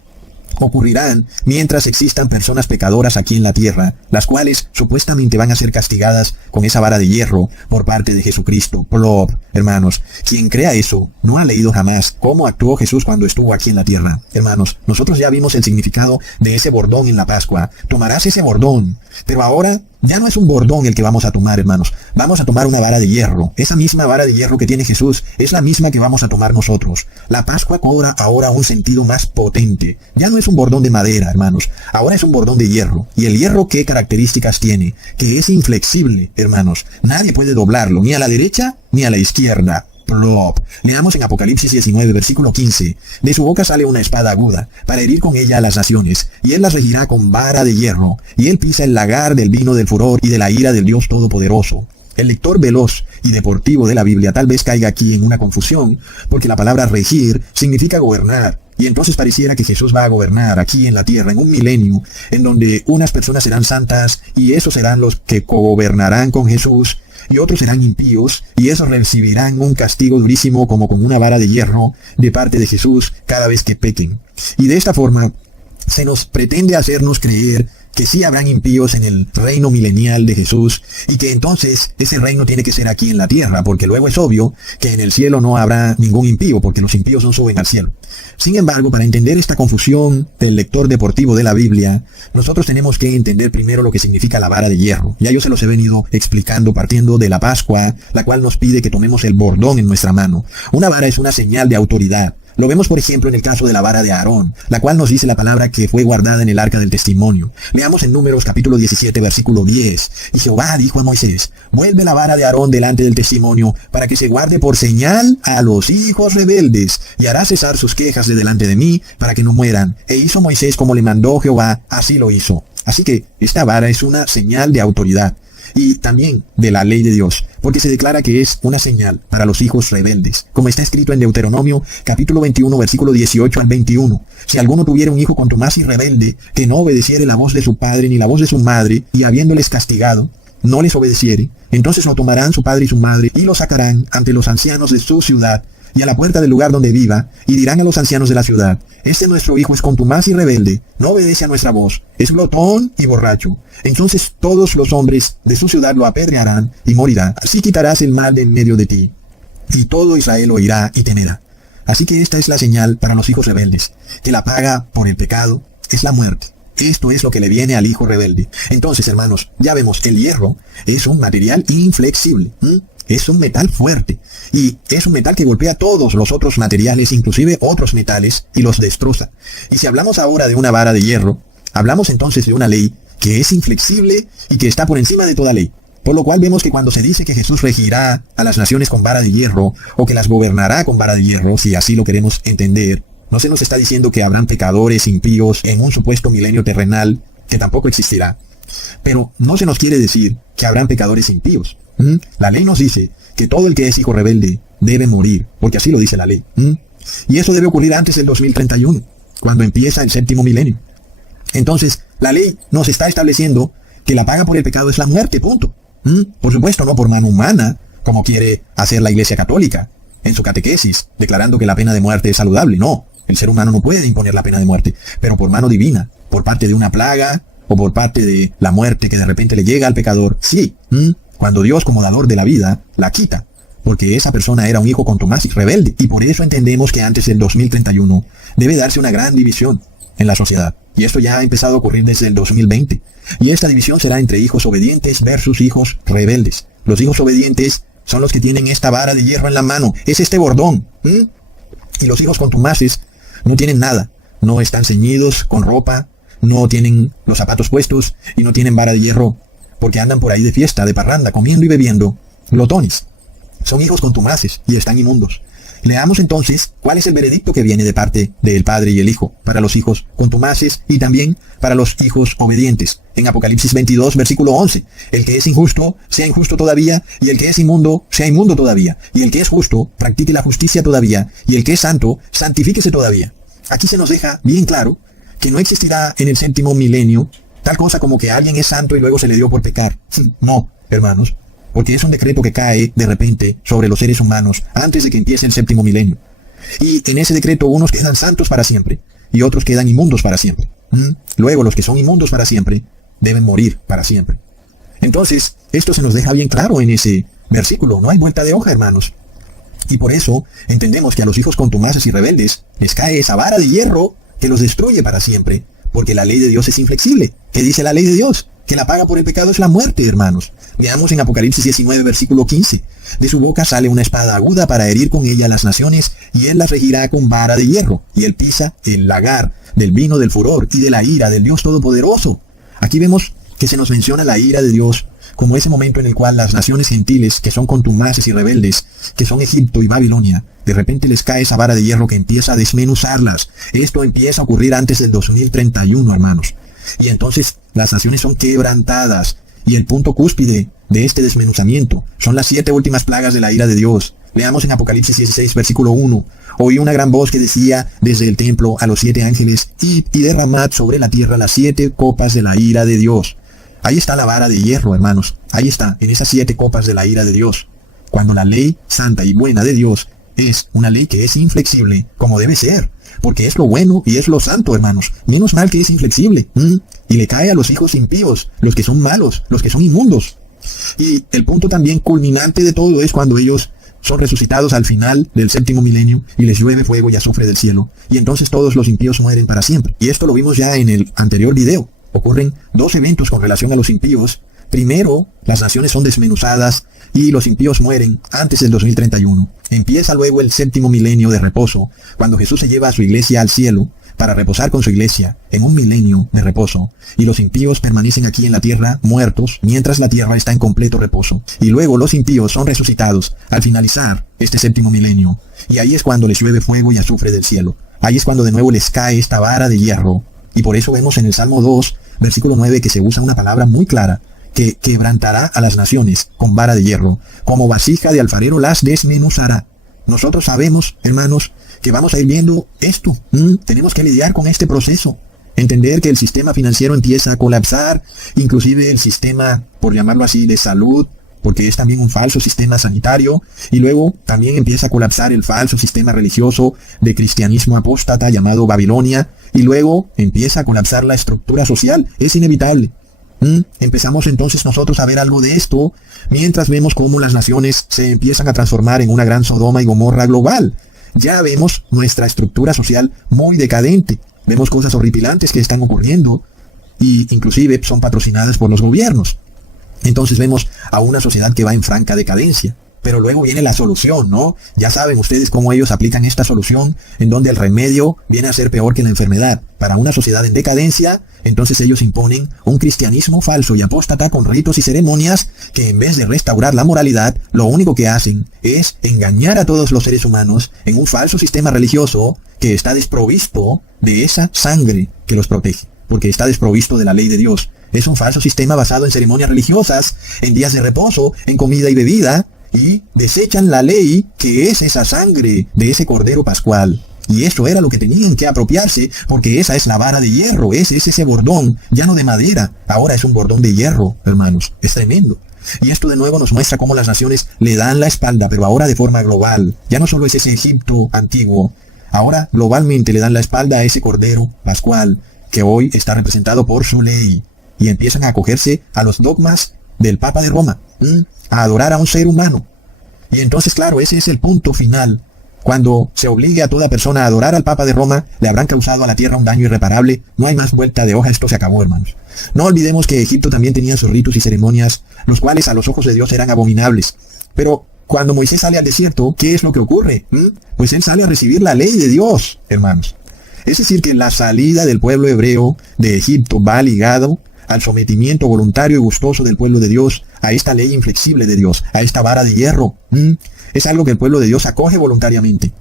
ocurrirán mientras existan personas pecadoras aquí en la tierra, las cuales supuestamente van a ser castigadas con esa vara de hierro por parte de Jesucristo. Plop, hermanos, quien crea eso no ha leído jamás cómo actuó Jesús cuando estuvo aquí en la tierra. Hermanos, nosotros ya vimos el significado de ese bordón en la Pascua. Tomarás ese bordón, pero ahora ya no es un bordón el que vamos a tomar, hermanos. Vamos a tomar una vara de hierro. Esa misma vara de hierro que tiene Jesús es la misma que vamos a tomar nosotros. La Pascua cobra ahora un sentido más potente. Ya no es un bordón de madera, hermanos. Ahora es un bordón de hierro. ¿Y el hierro qué características tiene? Que es inflexible, hermanos. Nadie puede doblarlo, ni a la derecha ni a la izquierda. Plop. Leamos en Apocalipsis 19, versículo 15. De su boca sale una espada aguda, para herir con ella a las naciones, y él las regirá con vara de hierro, y él pisa el lagar del vino del furor y de la ira del Dios Todopoderoso. El lector veloz y deportivo de la Biblia tal vez caiga aquí en una confusión, porque la palabra regir significa gobernar. Y entonces pareciera que Jesús va a gobernar aquí en la tierra en un milenio, en donde unas personas serán santas, y esos serán los que gobernarán con Jesús, y otros serán impíos, y esos recibirán un castigo durísimo como con una vara de hierro de parte de Jesús cada vez que pequen. Y de esta forma se nos pretende hacernos creer que sí habrán impíos en el reino milenial de Jesús, y que entonces ese reino tiene que ser aquí en la tierra, porque luego es obvio que en el cielo no habrá ningún impío, porque los impíos no suben al cielo. Sin embargo, para entender esta confusión del lector deportivo de la Biblia, nosotros tenemos que entender primero lo que significa la vara de hierro. Ya yo se los he venido explicando partiendo de la Pascua, la cual nos pide que tomemos el bordón en nuestra mano. Una vara es una señal de autoridad. Lo vemos, por ejemplo, en el caso de la vara de Aarón, la cual nos dice la palabra que fue guardada en el arca del testimonio. Leamos en Números capítulo 17, versículo 10. Y Jehová dijo a Moisés: vuelve la vara de Aarón delante del testimonio, para que se guarde por señal a los hijos rebeldes, y hará cesar sus quejas de delante de mí, para que no mueran. E hizo Moisés como le mandó Jehová, así lo hizo. Así que esta vara es una señal de autoridad y también de la ley de Dios, porque se declara que es una señal para los hijos rebeldes, como está escrito en Deuteronomio capítulo 21 versículo 18 al 21. Si alguno tuviera un hijo contumaz y rebelde, que no obedeciere la voz de su padre ni la voz de su madre, y habiéndoles castigado, no les obedeciere, entonces lo tomarán su padre y su madre, y lo sacarán ante los ancianos de su ciudad, y a la puerta del lugar donde viva, y dirán a los ancianos de la ciudad: este nuestro hijo es contumaz y rebelde, no obedece a nuestra voz, es glotón y borracho. Entonces todos los hombres de su ciudad lo apedrearán y morirá. Así quitarás el mal de en medio de ti, y todo Israel oirá y temerá. Así que esta es la señal para los hijos rebeldes, que la paga por el pecado es la muerte. Esto es lo que le viene al hijo rebelde. Entonces, hermanos, ya vemos, el hierro es un material inflexible. Es un metal fuerte, y es un metal que golpea todos los otros materiales, inclusive otros metales, y los destroza. Y si hablamos ahora de una vara de hierro, hablamos entonces de una ley que es inflexible y que está por encima de toda ley. Por lo cual vemos que cuando se dice que Jesús regirá a las naciones con vara de hierro, o que las gobernará con vara de hierro, si así lo queremos entender, no se nos está diciendo que habrán pecadores impíos en un supuesto milenio terrenal, que tampoco existirá. Pero no se nos quiere decir que habrán pecadores impíos. La ley nos dice que todo el que es hijo rebelde debe morir, porque así lo dice la ley. Y eso debe ocurrir antes del 2031, cuando empieza el séptimo milenio. Entonces, la ley nos está estableciendo que la paga por el pecado es la muerte, punto. Por supuesto, no por mano humana, como quiere hacer la Iglesia Católica en su catequesis, declarando que la pena de muerte es saludable. No, el ser humano no puede imponer la pena de muerte, pero por mano divina, por parte de una plaga, o por parte de la muerte que de repente le llega al pecador, sí. Cuando Dios, como dador de la vida, la quita, porque esa persona era un hijo contumaz y rebelde, y por eso entendemos que antes del 2031 debe darse una gran división en la sociedad. Y esto ya ha empezado a ocurrir desde el 2020. Y esta división será entre hijos obedientes versus hijos rebeldes. Los hijos obedientes son los que tienen esta vara de hierro en la mano, es este bordón. Y los hijos contumaces no tienen nada, no están ceñidos con ropa, no tienen los zapatos puestos y no tienen vara de hierro, porque andan por ahí de fiesta, de parranda, comiendo y bebiendo, glotones. Son hijos contumaces y están inmundos. Leamos entonces cuál es el veredicto que viene de parte del Padre y el Hijo para los hijos contumaces y también para los hijos obedientes. En Apocalipsis 22, versículo 11, el que es injusto, sea injusto todavía, y el que es inmundo, sea inmundo todavía, y el que es justo, practique la justicia todavía, y el que es santo, santifíquese todavía. Aquí se nos deja bien claro que no existirá en el séptimo milenio tal cosa como que alguien es santo y luego se le dio por pecar. No, hermanos, porque es un decreto que cae de repente sobre los seres humanos antes de que empiece el séptimo milenio. Y en ese decreto unos quedan santos para siempre y otros quedan inmundos para siempre. Luego los que son inmundos para siempre deben morir para siempre. Entonces, esto se nos deja bien claro en ese versículo. No hay vuelta de hoja, hermanos. Y por eso entendemos que a los hijos contumaces y rebeldes les cae esa vara de hierro que los destruye para siempre, porque la ley de Dios es inflexible. ¿Qué dice la ley de Dios? Que la paga por el pecado es la muerte, hermanos. Veamos en Apocalipsis 19, versículo 15. De su boca sale una espada aguda para herir con ella las naciones, y él las regirá con vara de hierro, y él pisa el lagar del vino del furor y de la ira del Dios Todopoderoso. Aquí vemos que se nos menciona la ira de Dios como ese momento en el cual las naciones gentiles, que son contumaces y rebeldes, que son Egipto y Babilonia, de repente les cae esa vara de hierro que empieza a desmenuzarlas. Esto empieza a ocurrir antes del 2031, hermanos. Y entonces las naciones son quebrantadas. Y el punto cúspide de este desmenuzamiento son las 7 últimas plagas de la ira de Dios. Leamos en Apocalipsis 16, versículo 1. Oí una gran voz que decía desde el templo a los 7 ángeles, id y derramad sobre la tierra las 7 copas de la ira de Dios. Ahí está la vara de hierro, hermanos. Ahí está, en esas 7 copas de la ira de Dios. Cuando la ley santa y buena de Dios es una ley que es inflexible, como debe ser, porque es lo bueno y es lo santo, hermanos. Menos mal que es inflexible. Y le cae a los hijos impíos, los que son malos, los que son inmundos. Y el punto también culminante de todo es cuando ellos son resucitados al final del séptimo milenio y les llueve fuego y azufre del cielo. Y entonces todos los impíos mueren para siempre. Y esto lo vimos ya en el anterior video. Ocurren 2 eventos con relación a los impíos Primero, las naciones son desmenuzadas y los impíos mueren antes del 2031. Empieza luego el 7º milenio de reposo, cuando Jesús se lleva a su iglesia al cielo para reposar con su iglesia en un milenio de reposo, y los impíos permanecen aquí en la tierra muertos, mientras la tierra está en completo reposo. Y luego los impíos son resucitados al finalizar este 7º milenio, y ahí es cuando les llueve fuego y azufre del cielo. Ahí es cuando de nuevo les cae esta vara de hierro, y por eso vemos en el Salmo 2, versículo 9, que se usa una palabra muy clara, que quebrantará a las naciones con vara de hierro, como vasija de alfarero las desmenuzará. Nosotros sabemos, hermanos, que vamos a ir viendo esto. Tenemos que lidiar con este proceso. Entender que el sistema financiero empieza a colapsar, inclusive el sistema, por llamarlo así, de salud, porque es también un falso sistema sanitario, y luego también empieza a colapsar el falso sistema religioso de cristianismo apóstata llamado Babilonia, y luego empieza a colapsar la estructura social. Es inevitable. Empezamos entonces nosotros a ver algo de esto, mientras vemos cómo las naciones se empiezan a transformar en una gran Sodoma y Gomorra global. Ya vemos nuestra estructura social muy decadente. Vemos cosas horripilantes que están ocurriendo y inclusive son patrocinadas por los gobiernos. Entonces vemos a una sociedad que va en franca decadencia. Pero luego viene la solución, ¿no? Ya saben ustedes cómo ellos aplican esta solución, en donde el remedio viene a ser peor que la enfermedad. Para una sociedad en decadencia, entonces ellos imponen un cristianismo falso y apóstata con ritos y ceremonias que en vez de restaurar la moralidad, lo único que hacen es engañar a todos los seres humanos en un falso sistema religioso que está desprovisto de esa sangre que los protege, porque está desprovisto de la ley de Dios. Es un falso sistema basado en ceremonias religiosas, en días de reposo, en comida y bebida, y desechan la ley que es esa sangre de ese cordero pascual. Y eso era lo que tenían que apropiarse, porque esa es la vara de hierro, es ese bordón, ya no de madera, ahora es un bordón de hierro, hermanos, es tremendo. Y esto de nuevo nos muestra cómo las naciones le dan la espalda, pero ahora de forma global. Ya no solo es ese Egipto antiguo, ahora globalmente le dan la espalda a ese cordero pascual, que hoy está representado por su ley, y empiezan a acogerse a los dogmas del Papa de Roma, a adorar a un ser humano. Y entonces, claro, ese es el punto final. Cuando se obligue a toda persona a adorar al Papa de Roma, le habrán causado a la tierra un daño irreparable. No hay más vuelta de hoja, esto se acabó, hermanos. No olvidemos que Egipto también tenía sus ritos y ceremonias, los cuales a los ojos de Dios eran abominables. Pero cuando Moisés sale al desierto, ¿qué es lo que ocurre? Pues él sale a recibir la ley de Dios, hermanos. Es decir, que la salida del pueblo hebreo de Egipto va ligado al sometimiento voluntario y gustoso del pueblo de Dios a esta ley inflexible de Dios, a esta vara de hierro. Es algo que el pueblo de Dios acoge voluntariamente.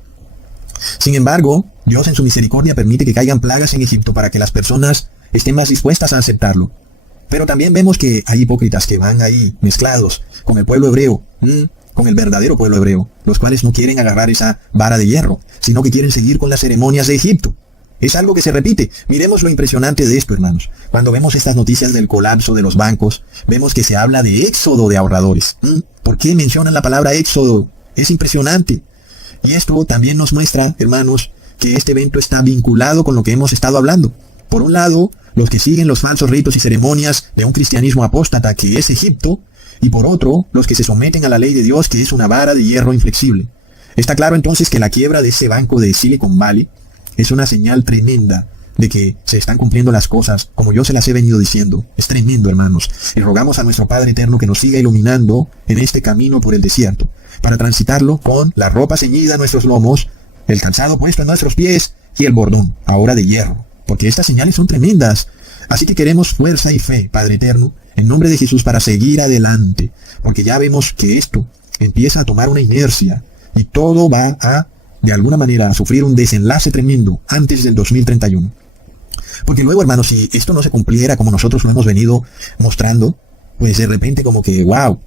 Sin embargo, Dios en su misericordia permite que caigan plagas en Egipto para que las personas estén más dispuestas a aceptarlo. Pero también vemos que hay hipócritas que van ahí mezclados con el pueblo hebreo, con el verdadero pueblo hebreo, los cuales no quieren agarrar esa vara de hierro, sino que quieren seguir con las ceremonias de Egipto. Es algo que se repite. Miremos lo impresionante de esto, hermanos. Cuando vemos estas noticias del colapso de los bancos, vemos que se habla de éxodo de ahorradores. ¿Por qué mencionan la palabra éxodo? Es impresionante. Y esto también nos muestra, hermanos, que este evento está vinculado con lo que hemos estado hablando. Por un lado, los que siguen los falsos ritos y ceremonias de un cristianismo apóstata que es Egipto, y por otro, los que se someten a la ley de Dios que es una vara de hierro inflexible. Está claro entonces que la quiebra de ese banco de Silicon Valley es una señal tremenda de que se están cumpliendo las cosas como yo se las he venido diciendo. Es tremendo, hermanos. Y rogamos a nuestro Padre Eterno que nos siga iluminando en este camino por el desierto, para transitarlo con la ropa ceñida a nuestros lomos, el calzado puesto en nuestros pies y el bordón, ahora de hierro. Porque estas señales son tremendas. Así que queremos fuerza y fe, Padre Eterno, en nombre de Jesús, para seguir adelante. Porque ya vemos que esto empieza a tomar una inercia y todo va a, de alguna manera, a sufrir un desenlace tremendo antes del 2031. Porque luego, hermanos, si esto no se cumpliera como nosotros lo hemos venido mostrando, pues de repente como que, wow,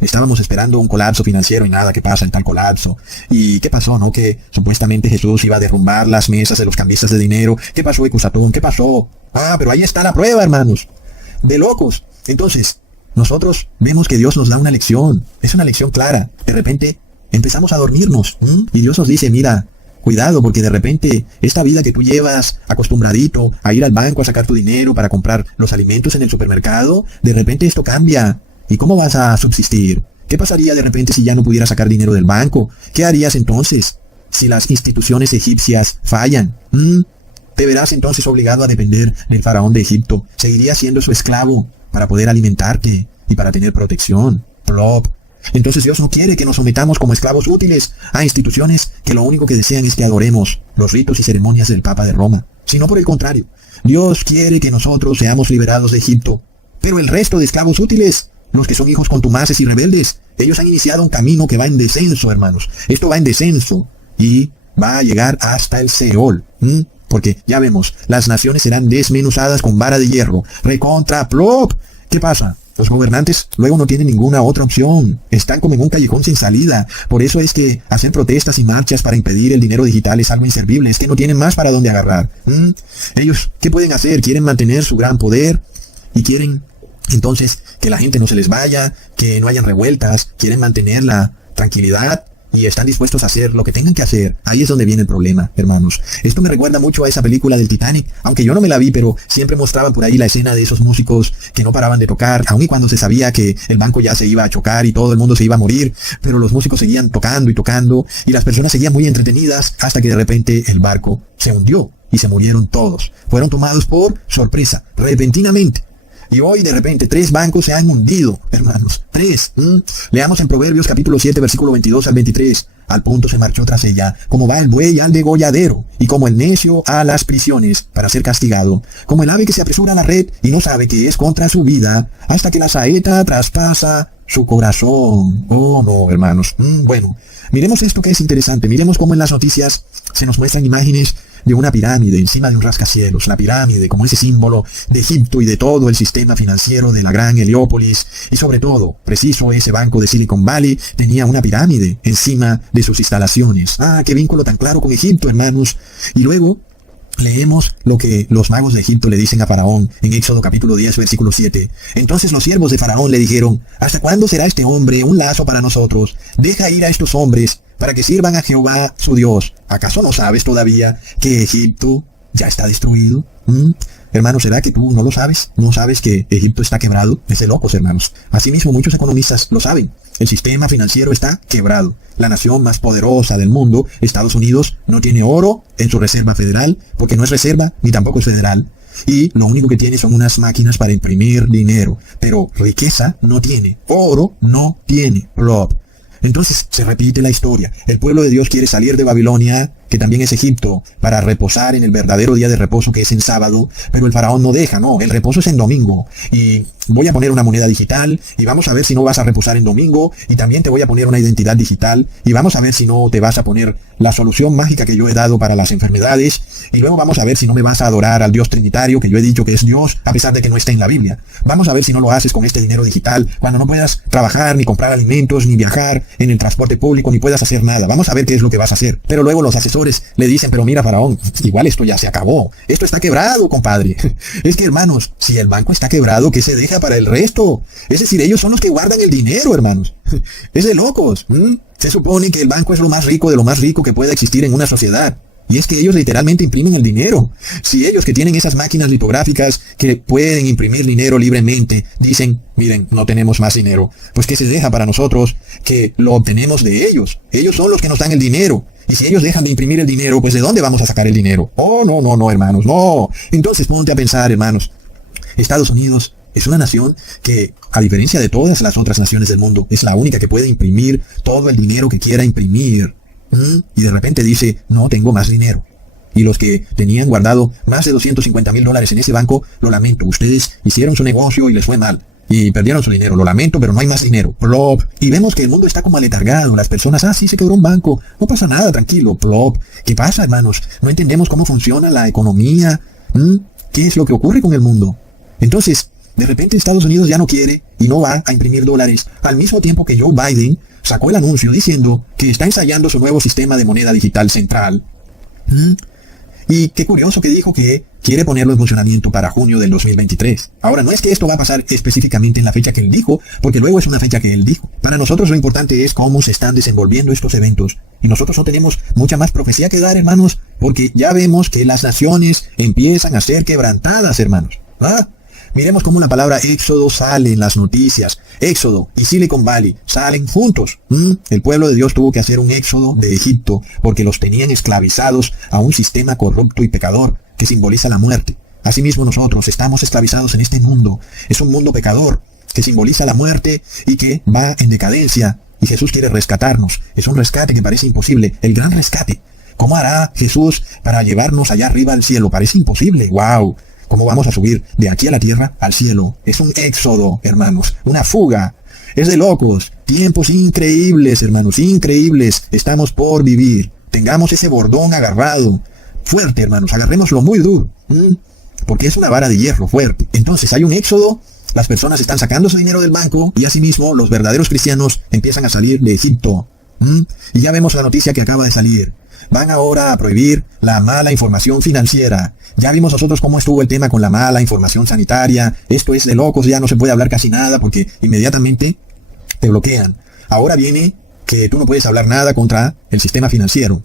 estábamos esperando un colapso financiero y nada, ¿qué pasa en tal colapso? ¿Y qué pasó, no? Que supuestamente Jesús iba a derrumbar las mesas de los cambistas de dinero. ¿Qué pasó, Ecusatón? ¿Qué pasó? Pero ahí está la prueba, hermanos. De locos. Entonces, nosotros vemos que Dios nos da una lección. Es una lección clara. De repente empezamos a dormirnos. Y Dios nos dice, mira, cuidado, porque de repente esta vida que tú llevas acostumbradito a ir al banco a sacar tu dinero para comprar los alimentos en el supermercado, de repente esto cambia. ¿Y cómo vas a subsistir? ¿Qué pasaría de repente si ya no pudieras sacar dinero del banco? ¿Qué harías entonces si las instituciones egipcias fallan? Te verás entonces obligado a depender del faraón de Egipto. Seguirías siendo su esclavo. para poder alimentarte y para tener protección. Plop. Entonces Dios no quiere que nos sometamos como esclavos útiles a instituciones que lo único que desean es que adoremos los ritos y ceremonias del Papa de Roma, sino por el contrario. Dios quiere que nosotros seamos liberados de Egipto. Pero el resto de esclavos útiles, los que son hijos contumaces y rebeldes, ellos han iniciado un camino que va en descenso, hermanos. Esto va en descenso y va a llegar hasta el Seol. Porque ya vemos, las naciones serán desmenuzadas con vara de hierro. Recontra plop. ¿Qué pasa? Los gobernantes luego no tienen ninguna otra opción. Están como en un callejón sin salida. Por eso es que hacer protestas y marchas para impedir el dinero digital es algo inservible. Es que no tienen más para dónde agarrar. Ellos, ¿qué pueden hacer? Quieren mantener su gran poder y quieren entonces que la gente no se les vaya, que no hayan revueltas. Quieren mantener la tranquilidad y están dispuestos a hacer lo que tengan que hacer. Ahí es donde viene el problema, hermanos. Esto me recuerda mucho a esa película del Titanic, aunque yo no me la vi, pero siempre mostraban por ahí la escena de esos músicos que no paraban de tocar, aun y cuando se sabía que el banco ya se iba a chocar y todo el mundo se iba a morir, pero los músicos seguían tocando y las personas seguían muy entretenidas hasta que de repente el barco se hundió y se murieron todos. Fueron tomados por sorpresa, repentinamente. Y hoy de repente 3 bancos se han hundido, hermanos. 3. Leamos en Proverbios capítulo 7, versículo 22 al 23. Al punto se marchó tras ella, como va el buey al degolladero, y como el necio a las prisiones, para ser castigado, como el ave que se apresura a la red y no sabe que es contra su vida, hasta que la saeta traspasa su corazón. Oh, no, hermanos. Bueno, miremos esto que es interesante. Miremos cómo en las noticias se nos muestran imágenes de una pirámide encima de un rascacielos, la pirámide como ese símbolo de Egipto y de todo el sistema financiero de la gran Heliópolis, y sobre todo, preciso, ese banco de Silicon Valley tenía una pirámide encima de sus instalaciones. Qué vínculo tan claro con Egipto, hermanos. Y luego leemos lo que los magos de Egipto le dicen a Faraón en Éxodo capítulo 10, versículo 7. Entonces los siervos de Faraón le dijeron: ¿hasta cuándo será este hombre un lazo para nosotros? Deja ir a estos hombres para que sirvan a Jehová su Dios. ¿Acaso no sabes todavía que Egipto ya está destruido? Hermano, ¿será que tú no lo sabes? ¿No sabes que Egipto está quebrado? Es de locos, hermanos. Asimismo, muchos economistas lo saben. El sistema financiero está quebrado. La nación más poderosa del mundo, Estados Unidos, no tiene oro en su reserva federal, porque no es reserva ni tampoco es federal. Y lo único que tiene son unas máquinas para imprimir dinero. Pero riqueza no tiene. Oro no tiene. Plop. Entonces se repite la historia. El pueblo de Dios quiere salir de Babilonia, que también es Egipto, para reposar en el verdadero día de reposo, que es en sábado, pero el faraón no deja, no, el reposo es en domingo. Y voy a poner una moneda digital, y vamos a ver si no vas a reposar en domingo, y también te voy a poner una identidad digital, y vamos a ver si no te vas a poner la solución mágica que yo he dado para las enfermedades, y luego vamos a ver si no me vas a adorar al Dios Trinitario, que yo he dicho que es Dios, a pesar de que no esté en la Biblia. Vamos a ver si no lo haces con este dinero digital, cuando no puedas trabajar, ni comprar alimentos, ni viajar en el transporte público, ni puedas hacer nada. Vamos a ver qué es lo que vas a hacer. Pero luego los asesores le dicen: pero mira, faraón, igual esto ya se acabó. Esto está quebrado, compadre. Es que, hermanos, si el banco está quebrado, ¿qué se deja para el resto? Es decir, ellos son los que guardan el dinero, hermanos. Es de locos. Se supone que el banco es lo más rico de lo más rico que pueda existir en una sociedad. Y es que ellos literalmente imprimen el dinero. Si ellos, que tienen esas máquinas litográficas que pueden imprimir dinero libremente, dicen: miren, no tenemos más dinero, pues ¿qué se deja para nosotros que lo obtenemos de ellos? Ellos son los que nos dan el dinero. Y si ellos dejan de imprimir el dinero, pues ¿de dónde vamos a sacar el dinero? Oh, no, hermanos, no. Entonces ponte a pensar, hermanos. Estados Unidos es una nación que, a diferencia de todas las otras naciones del mundo, es la única que puede imprimir todo el dinero que quiera imprimir. Y de repente dice: no tengo más dinero. Y los que tenían guardado más de $250,000 en ese banco, lo lamento, ustedes hicieron su negocio y les fue mal y perdieron su dinero, lo lamento, pero no hay más dinero. Plop. Y vemos que el mundo está como aletargado. Las personas: sí, se quebró un banco, no pasa nada, tranquilo. Plop. ¿Qué pasa, hermanos? No entendemos cómo funciona la economía. ¿Qué es lo que ocurre con el mundo? Entonces, de repente Estados Unidos ya no quiere y no va a imprimir dólares, al mismo tiempo que Joe Biden sacó el anuncio diciendo que está ensayando su nuevo sistema de moneda digital central. Y qué curioso que dijo que quiere ponerlo en funcionamiento para junio del 2023. Ahora, no es que esto va a pasar específicamente en la fecha que él dijo, porque luego es una fecha que él dijo. Para nosotros lo importante es cómo se están desenvolviendo estos eventos. Y nosotros no tenemos mucha más profecía que dar, hermanos, porque ya vemos que las naciones empiezan a ser quebrantadas, hermanos. Miremos cómo la palabra éxodo sale en las noticias. Éxodo y Silicon Valley salen juntos. El pueblo de Dios tuvo que hacer un éxodo de Egipto porque los tenían esclavizados a un sistema corrupto y pecador que simboliza la muerte. Asimismo nosotros estamos esclavizados en este mundo. Es un mundo pecador que simboliza la muerte y que va en decadencia. Y Jesús quiere rescatarnos. Es un rescate que parece imposible. El gran rescate. ¿Cómo hará Jesús para llevarnos allá arriba al cielo? Parece imposible. ¡Wow! ¿Cómo vamos a subir de aquí a la tierra al cielo? Es un éxodo, hermanos. Una fuga. Es de locos. Tiempos increíbles, hermanos. Increíbles. Estamos por vivir. Tengamos ese bordón agarrado. Fuerte, hermanos. Agarrémoslo muy duro. Porque es una vara de hierro fuerte. Entonces hay un éxodo. Las personas están sacando su dinero del banco. Y asimismo los verdaderos cristianos empiezan a salir de Egipto. Y ya vemos la noticia que acaba de salir. Van ahora a prohibir la mala información financiera. Ya vimos nosotros cómo estuvo el tema con la mala información sanitaria. Esto es de locos, ya no se puede hablar casi nada porque inmediatamente te bloquean. Ahora viene que tú no puedes hablar nada contra el sistema financiero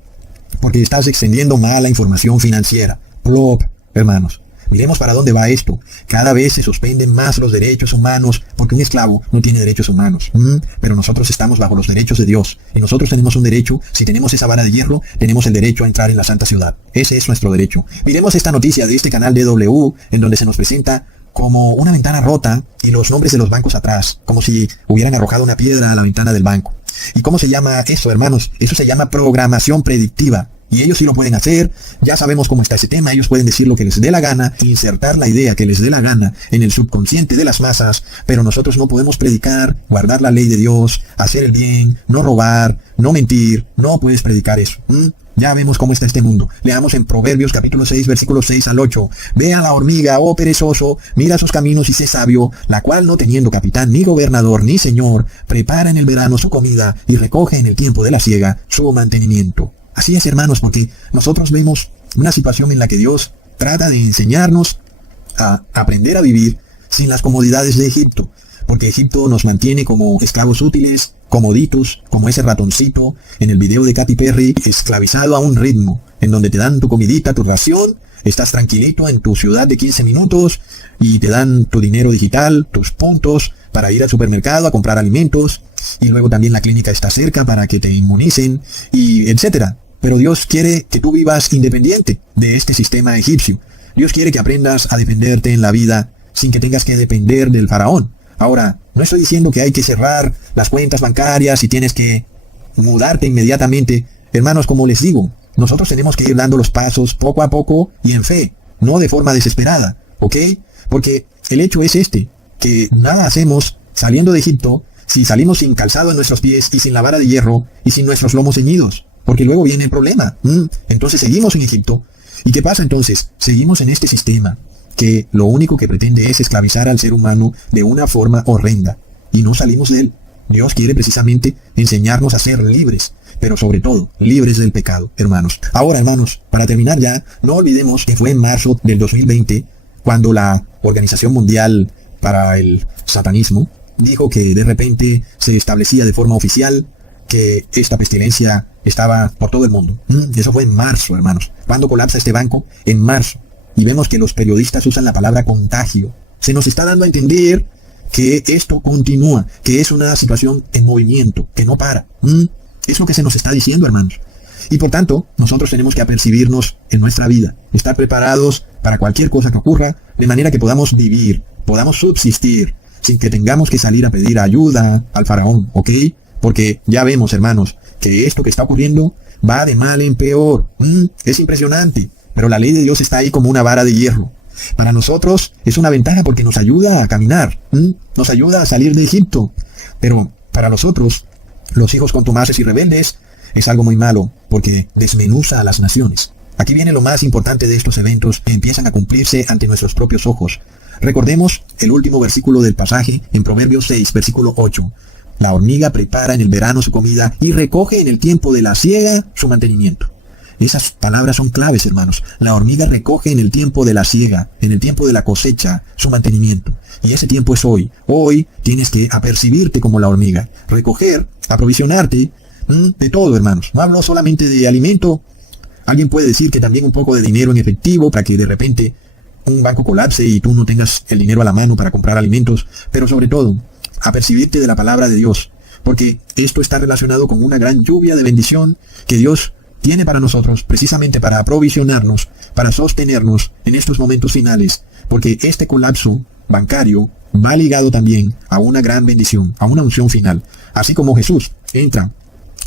porque estás extendiendo mala información financiera. Plop, hermanos. Miremos para dónde va esto. Cada vez se suspenden más los derechos humanos, porque un esclavo no tiene derechos humanos. Pero nosotros estamos bajo los derechos de Dios. Y nosotros tenemos un derecho. Si tenemos esa vara de hierro, tenemos el derecho a entrar en la santa ciudad. Ese es nuestro derecho. Miremos esta noticia de este canal DW, en donde se nos presenta como una ventana rota y los nombres de los bancos atrás, como si hubieran arrojado una piedra a la ventana del banco. ¿Y cómo se llama eso, hermanos? Eso se llama programación predictiva. Y ellos sí lo pueden hacer. Ya sabemos cómo está ese tema. Ellos pueden decir lo que les dé la gana, insertar la idea que les dé la gana en el subconsciente de las masas, pero nosotros no podemos predicar, guardar la ley de Dios, hacer el bien, no robar, no mentir. No puedes predicar eso. Ya vemos cómo está este mundo. Leamos en Proverbios capítulo 6, versículos 6 al 8. Ve a la hormiga, oh perezoso, mira sus caminos y sé sabio, la cual no teniendo capitán, ni gobernador, ni señor, prepara en el verano su comida y recoge en el tiempo de la siega su mantenimiento. Así es, hermanos, porque nosotros vemos una situación en la que Dios trata de enseñarnos a aprender a vivir sin las comodidades de Egipto, porque Egipto nos mantiene como esclavos útiles, comoditos, como ese ratoncito en el video de Katy Perry, esclavizado a un ritmo, en donde te dan tu comidita, tu ración, estás tranquilito en tu ciudad de 15 minutos y te dan tu dinero digital, tus puntos para ir al supermercado a comprar alimentos, y luego también la clínica está cerca para que te inmunicen, y etcétera. Pero Dios quiere que tú vivas independiente de este sistema egipcio. Dios quiere que aprendas a defenderte en la vida sin que tengas que depender del faraón. Ahora, no estoy diciendo que hay que cerrar las cuentas bancarias y tienes que mudarte inmediatamente. Hermanos, como les digo, nosotros tenemos que ir dando los pasos poco a poco y en fe, no de forma desesperada, ¿ok? Porque el hecho es este, que nada hacemos saliendo de Egipto si salimos sin calzado en nuestros pies y sin la vara de hierro y sin nuestros lomos ceñidos. Porque luego viene el problema. Entonces seguimos en Egipto. ¿Y qué pasa entonces? Seguimos en este sistema que lo único que pretende es esclavizar al ser humano de una forma horrenda. Y no salimos de él. Dios quiere precisamente enseñarnos a ser libres, pero sobre todo, libres del pecado, hermanos. Ahora, hermanos, para terminar ya, no olvidemos que fue en marzo del 2020 cuando la Organización Mundial para el Satanismo dijo que de repente se establecía de forma oficial que esta pestilencia estaba por todo el mundo. Eso fue en marzo, hermanos. ¿Cuándo colapsa este banco? En marzo. Y vemos que los periodistas usan la palabra contagio. Se nos está dando a entender que esto continúa, que es una situación en movimiento, que no para. Es lo que se nos está diciendo, hermanos. Y por tanto, nosotros tenemos que apercibirnos en nuestra vida, estar preparados para cualquier cosa que ocurra, de manera que podamos vivir, podamos subsistir, sin que tengamos que salir a pedir ayuda al faraón, ¿ok? Porque ya vemos, hermanos, que esto que está ocurriendo va de mal en peor. Es impresionante, pero la ley de Dios está ahí como una vara de hierro. Para nosotros es una ventaja porque nos ayuda a caminar, nos ayuda a salir de Egipto. Pero para nosotros, los hijos contumaces y rebeldes, es algo muy malo porque desmenuza a las naciones. Aquí viene lo más importante de estos eventos que empiezan a cumplirse ante nuestros propios ojos. Recordemos el último versículo del pasaje en Proverbios 6, versículo 8. La hormiga prepara en el verano su comida y recoge en el tiempo de la siega su mantenimiento. Esas palabras son claves, hermanos. La hormiga recoge en el tiempo de la siega, en el tiempo de la cosecha, su mantenimiento. Y ese tiempo es hoy. Hoy tienes que apercibirte como la hormiga. Recoger, aprovisionarte de todo, hermanos. No hablo solamente de alimento. Alguien puede decir que también un poco de dinero en efectivo para que de repente un banco colapse y tú no tengas el dinero a la mano para comprar alimentos. Pero sobre todo, apercibirte de la palabra de Dios. Porque esto está relacionado con una gran lluvia de bendición que Dios tiene para nosotros precisamente para aprovisionarnos, para sostenernos en estos momentos finales, porque este colapso bancario va ligado también a una gran bendición, a una unción final. Así como Jesús entra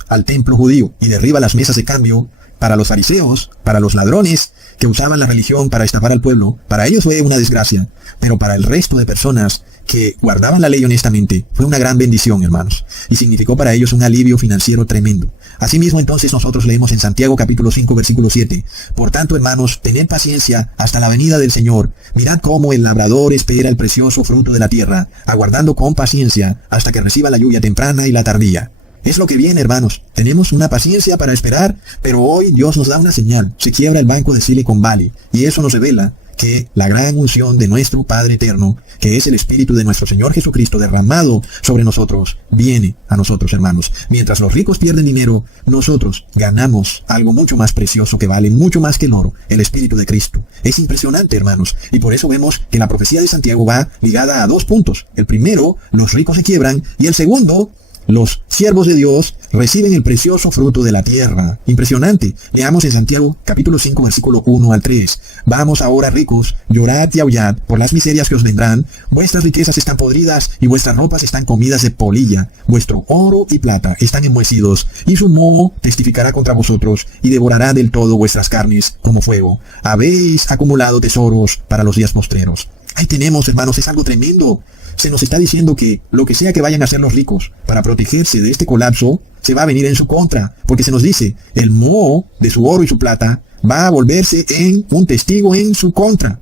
al templo judío y derriba las mesas de cambio, para los fariseos, para los ladrones que usaban la religión para estafar al pueblo, para ellos fue una desgracia, pero para el resto de personas que guardaban la ley honestamente, fue una gran bendición, hermanos, y significó para ellos un alivio financiero tremendo. Asimismo, entonces, nosotros leemos en Santiago capítulo 5, versículo 7, por tanto, hermanos, tened paciencia hasta la venida del Señor. Mirad cómo el labrador espera el precioso fruto de la tierra, aguardando con paciencia hasta que reciba la lluvia temprana y la tardía. Es lo que viene, hermanos. Tenemos una paciencia para esperar, pero hoy Dios nos da una señal. Se quiebra el banco de Silicon Valley, y eso nos revela que la gran unción de nuestro Padre Eterno, que es el Espíritu de nuestro Señor Jesucristo derramado sobre nosotros, viene a nosotros, hermanos. Mientras los ricos pierden dinero, nosotros ganamos algo mucho más precioso que vale mucho más que el oro, el Espíritu de Cristo. Es impresionante, hermanos, y por eso vemos que la profecía de Santiago va ligada a dos puntos. El primero, los ricos se quiebran, y el segundo, los siervos de Dios reciben el precioso fruto de la tierra. Impresionante. Leamos en Santiago capítulo 5 versículo 1 al 3. Vamos ahora, ricos, llorad y aullad por las miserias que os vendrán. Vuestras riquezas están podridas y vuestras ropas están comidas de polilla. Vuestro oro y plata están enmohecidos, y su moho testificará contra vosotros y devorará del todo vuestras carnes como fuego. Habéis acumulado tesoros para los días postreros. Ahí tenemos, hermanos, es algo tremendo. Se nos está diciendo que lo que sea que vayan a hacer los ricos para protegerse de este colapso, se va a venir en su contra, porque se nos dice, el moho de su oro y su plata va a volverse en un testigo en su contra.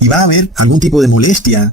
Y va a haber algún tipo de molestia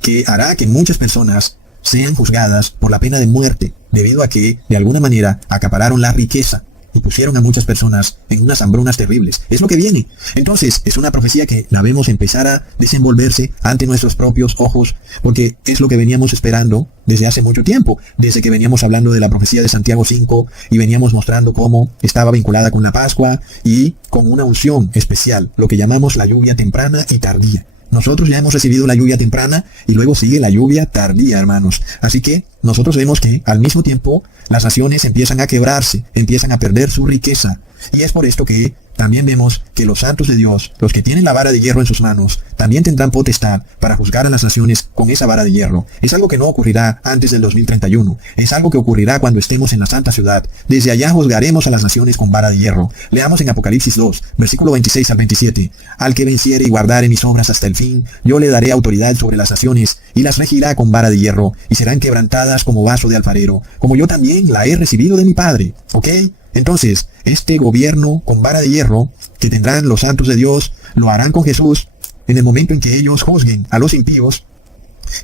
que hará que muchas personas sean juzgadas por la pena de muerte, debido a que, de alguna manera, acapararon la riqueza y pusieron a muchas personas en unas hambrunas terribles. Es lo que viene. Entonces, es una profecía que la vemos empezar a desenvolverse ante nuestros propios ojos, porque es lo que veníamos esperando desde hace mucho tiempo, desde que veníamos hablando de la profecía de Santiago 5 y veníamos mostrando cómo estaba vinculada con la Pascua y con una unción especial, lo que llamamos la lluvia temprana y tardía. Nosotros ya hemos recibido la lluvia temprana y luego sigue la lluvia tardía, hermanos. Así que nosotros vemos que al mismo tiempo las naciones empiezan a quebrarse, empiezan a perder su riqueza. Y es por esto que también vemos que los santos de Dios, los que tienen la vara de hierro en sus manos, también tendrán potestad para juzgar a las naciones con esa vara de hierro. Es algo que no ocurrirá antes del 2031. Es algo que ocurrirá cuando estemos en la santa ciudad. Desde allá juzgaremos a las naciones con vara de hierro. Leamos en Apocalipsis 2, versículo 26 al 27. Al que venciere y guardare mis obras hasta el fin, yo le daré autoridad sobre las naciones y las regirá con vara de hierro, y serán quebrantadas como vaso de alfarero, como yo también la he recibido de mi Padre. ¿Ok? Entonces, este gobierno con vara de hierro que tendrán los santos de Dios, lo harán con Jesús en el momento en que ellos juzguen a los impíos.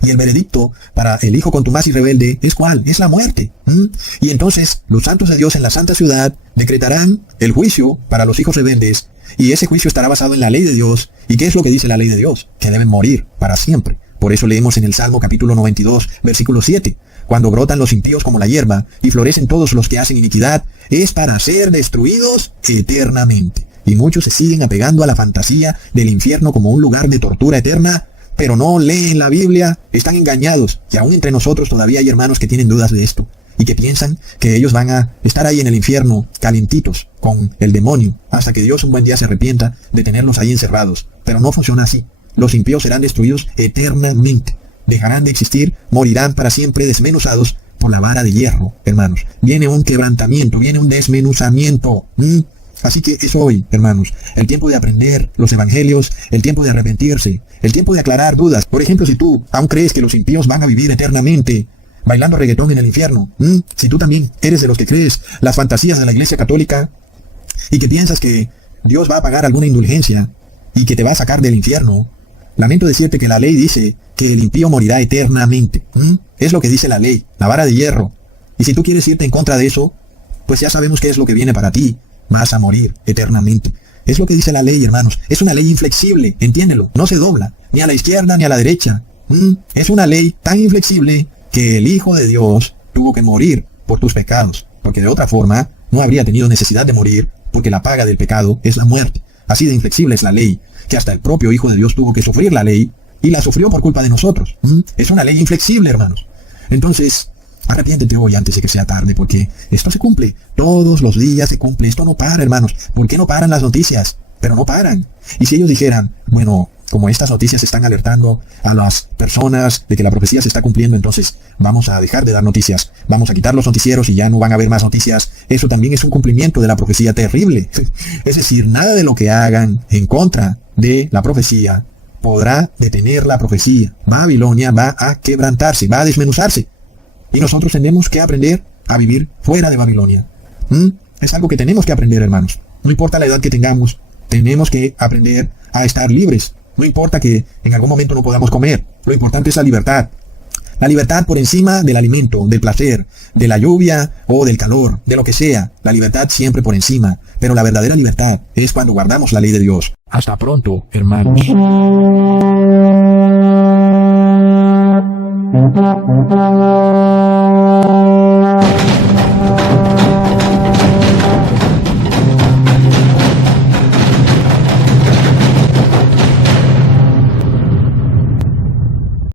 Y el veredicto para el hijo contumaz y rebelde es ¿cuál? Es la muerte. Y entonces los santos de Dios en la santa ciudad decretarán el juicio para los hijos rebeldes, y ese juicio estará basado en la ley de Dios. ¿Y qué es lo que dice la ley de Dios? Que deben morir para siempre. Por eso leemos en el Salmo capítulo 92, versículo 7. Cuando brotan los impíos como la hierba y florecen todos los que hacen iniquidad, es para ser destruidos eternamente. Y muchos se siguen apegando a la fantasía del infierno como un lugar de tortura eterna, pero no leen la Biblia, están engañados. Y aún entre nosotros todavía hay hermanos que tienen dudas de esto y que piensan que ellos van a estar ahí en el infierno calentitos con el demonio hasta que Dios un buen día se arrepienta de tenerlos ahí encerrados. Pero no funciona así. Los impíos serán destruidos eternamente. Dejarán de existir, morirán para siempre desmenuzados por la vara de hierro, hermanos. Viene un quebrantamiento, viene un desmenuzamiento. Así que es hoy, hermanos, el tiempo de aprender los evangelios, el tiempo de arrepentirse, el tiempo de aclarar dudas. Por ejemplo, si tú aún crees que los impíos van a vivir eternamente bailando reggaetón en el infierno, si tú también eres de los que crees las fantasías de la Iglesia Católica y que piensas que Dios va a pagar alguna indulgencia y que te va a sacar del infierno, lamento decirte que la ley dice que el impío morirá eternamente. Es lo que dice la ley, la vara de hierro. Y si tú quieres irte en contra de eso, pues ya sabemos qué es lo que viene para ti. Vas a morir eternamente. Es lo que dice la ley, hermanos. Es una ley inflexible, entiéndelo. No se dobla, ni a la izquierda ni a la derecha. Es una ley tan inflexible que el Hijo de Dios tuvo que morir por tus pecados, porque de otra forma no habría tenido necesidad de morir, porque la paga del pecado es la muerte. Así de inflexible es la ley, que hasta el propio Hijo de Dios tuvo que sufrir la ley, y la sufrió por culpa de nosotros. Es una ley inflexible, hermanos. Entonces, Arrepiéntete hoy antes de que sea tarde, porque esto se cumple. Todos los días se cumple. Esto no para, hermanos. ¿Por qué no paran las noticias? Pero no paran. Y si ellos dijeran, bueno, como estas noticias están alertando a las personas de que la profecía se está cumpliendo, entonces vamos a dejar de dar noticias. Vamos a quitar los noticieros y ya no van a haber más noticias. Eso también es un cumplimiento de la profecía terrible. Es decir, nada de lo que hagan en contra de la profecía podrá detener la profecía. Babilonia va a quebrantarse, va a desmenuzarse. Y nosotros tenemos que aprender a vivir fuera de Babilonia. Es algo que tenemos que aprender, hermanos. No importa la edad que tengamos, tenemos que aprender a estar libres. No importa que en algún momento no podamos comer. Lo importante es la libertad. La libertad por encima del alimento, del placer, de la lluvia o del calor, de lo que sea. La libertad siempre por encima. Pero la verdadera libertad es cuando guardamos la ley de Dios. Hasta pronto, hermanos. Thank you.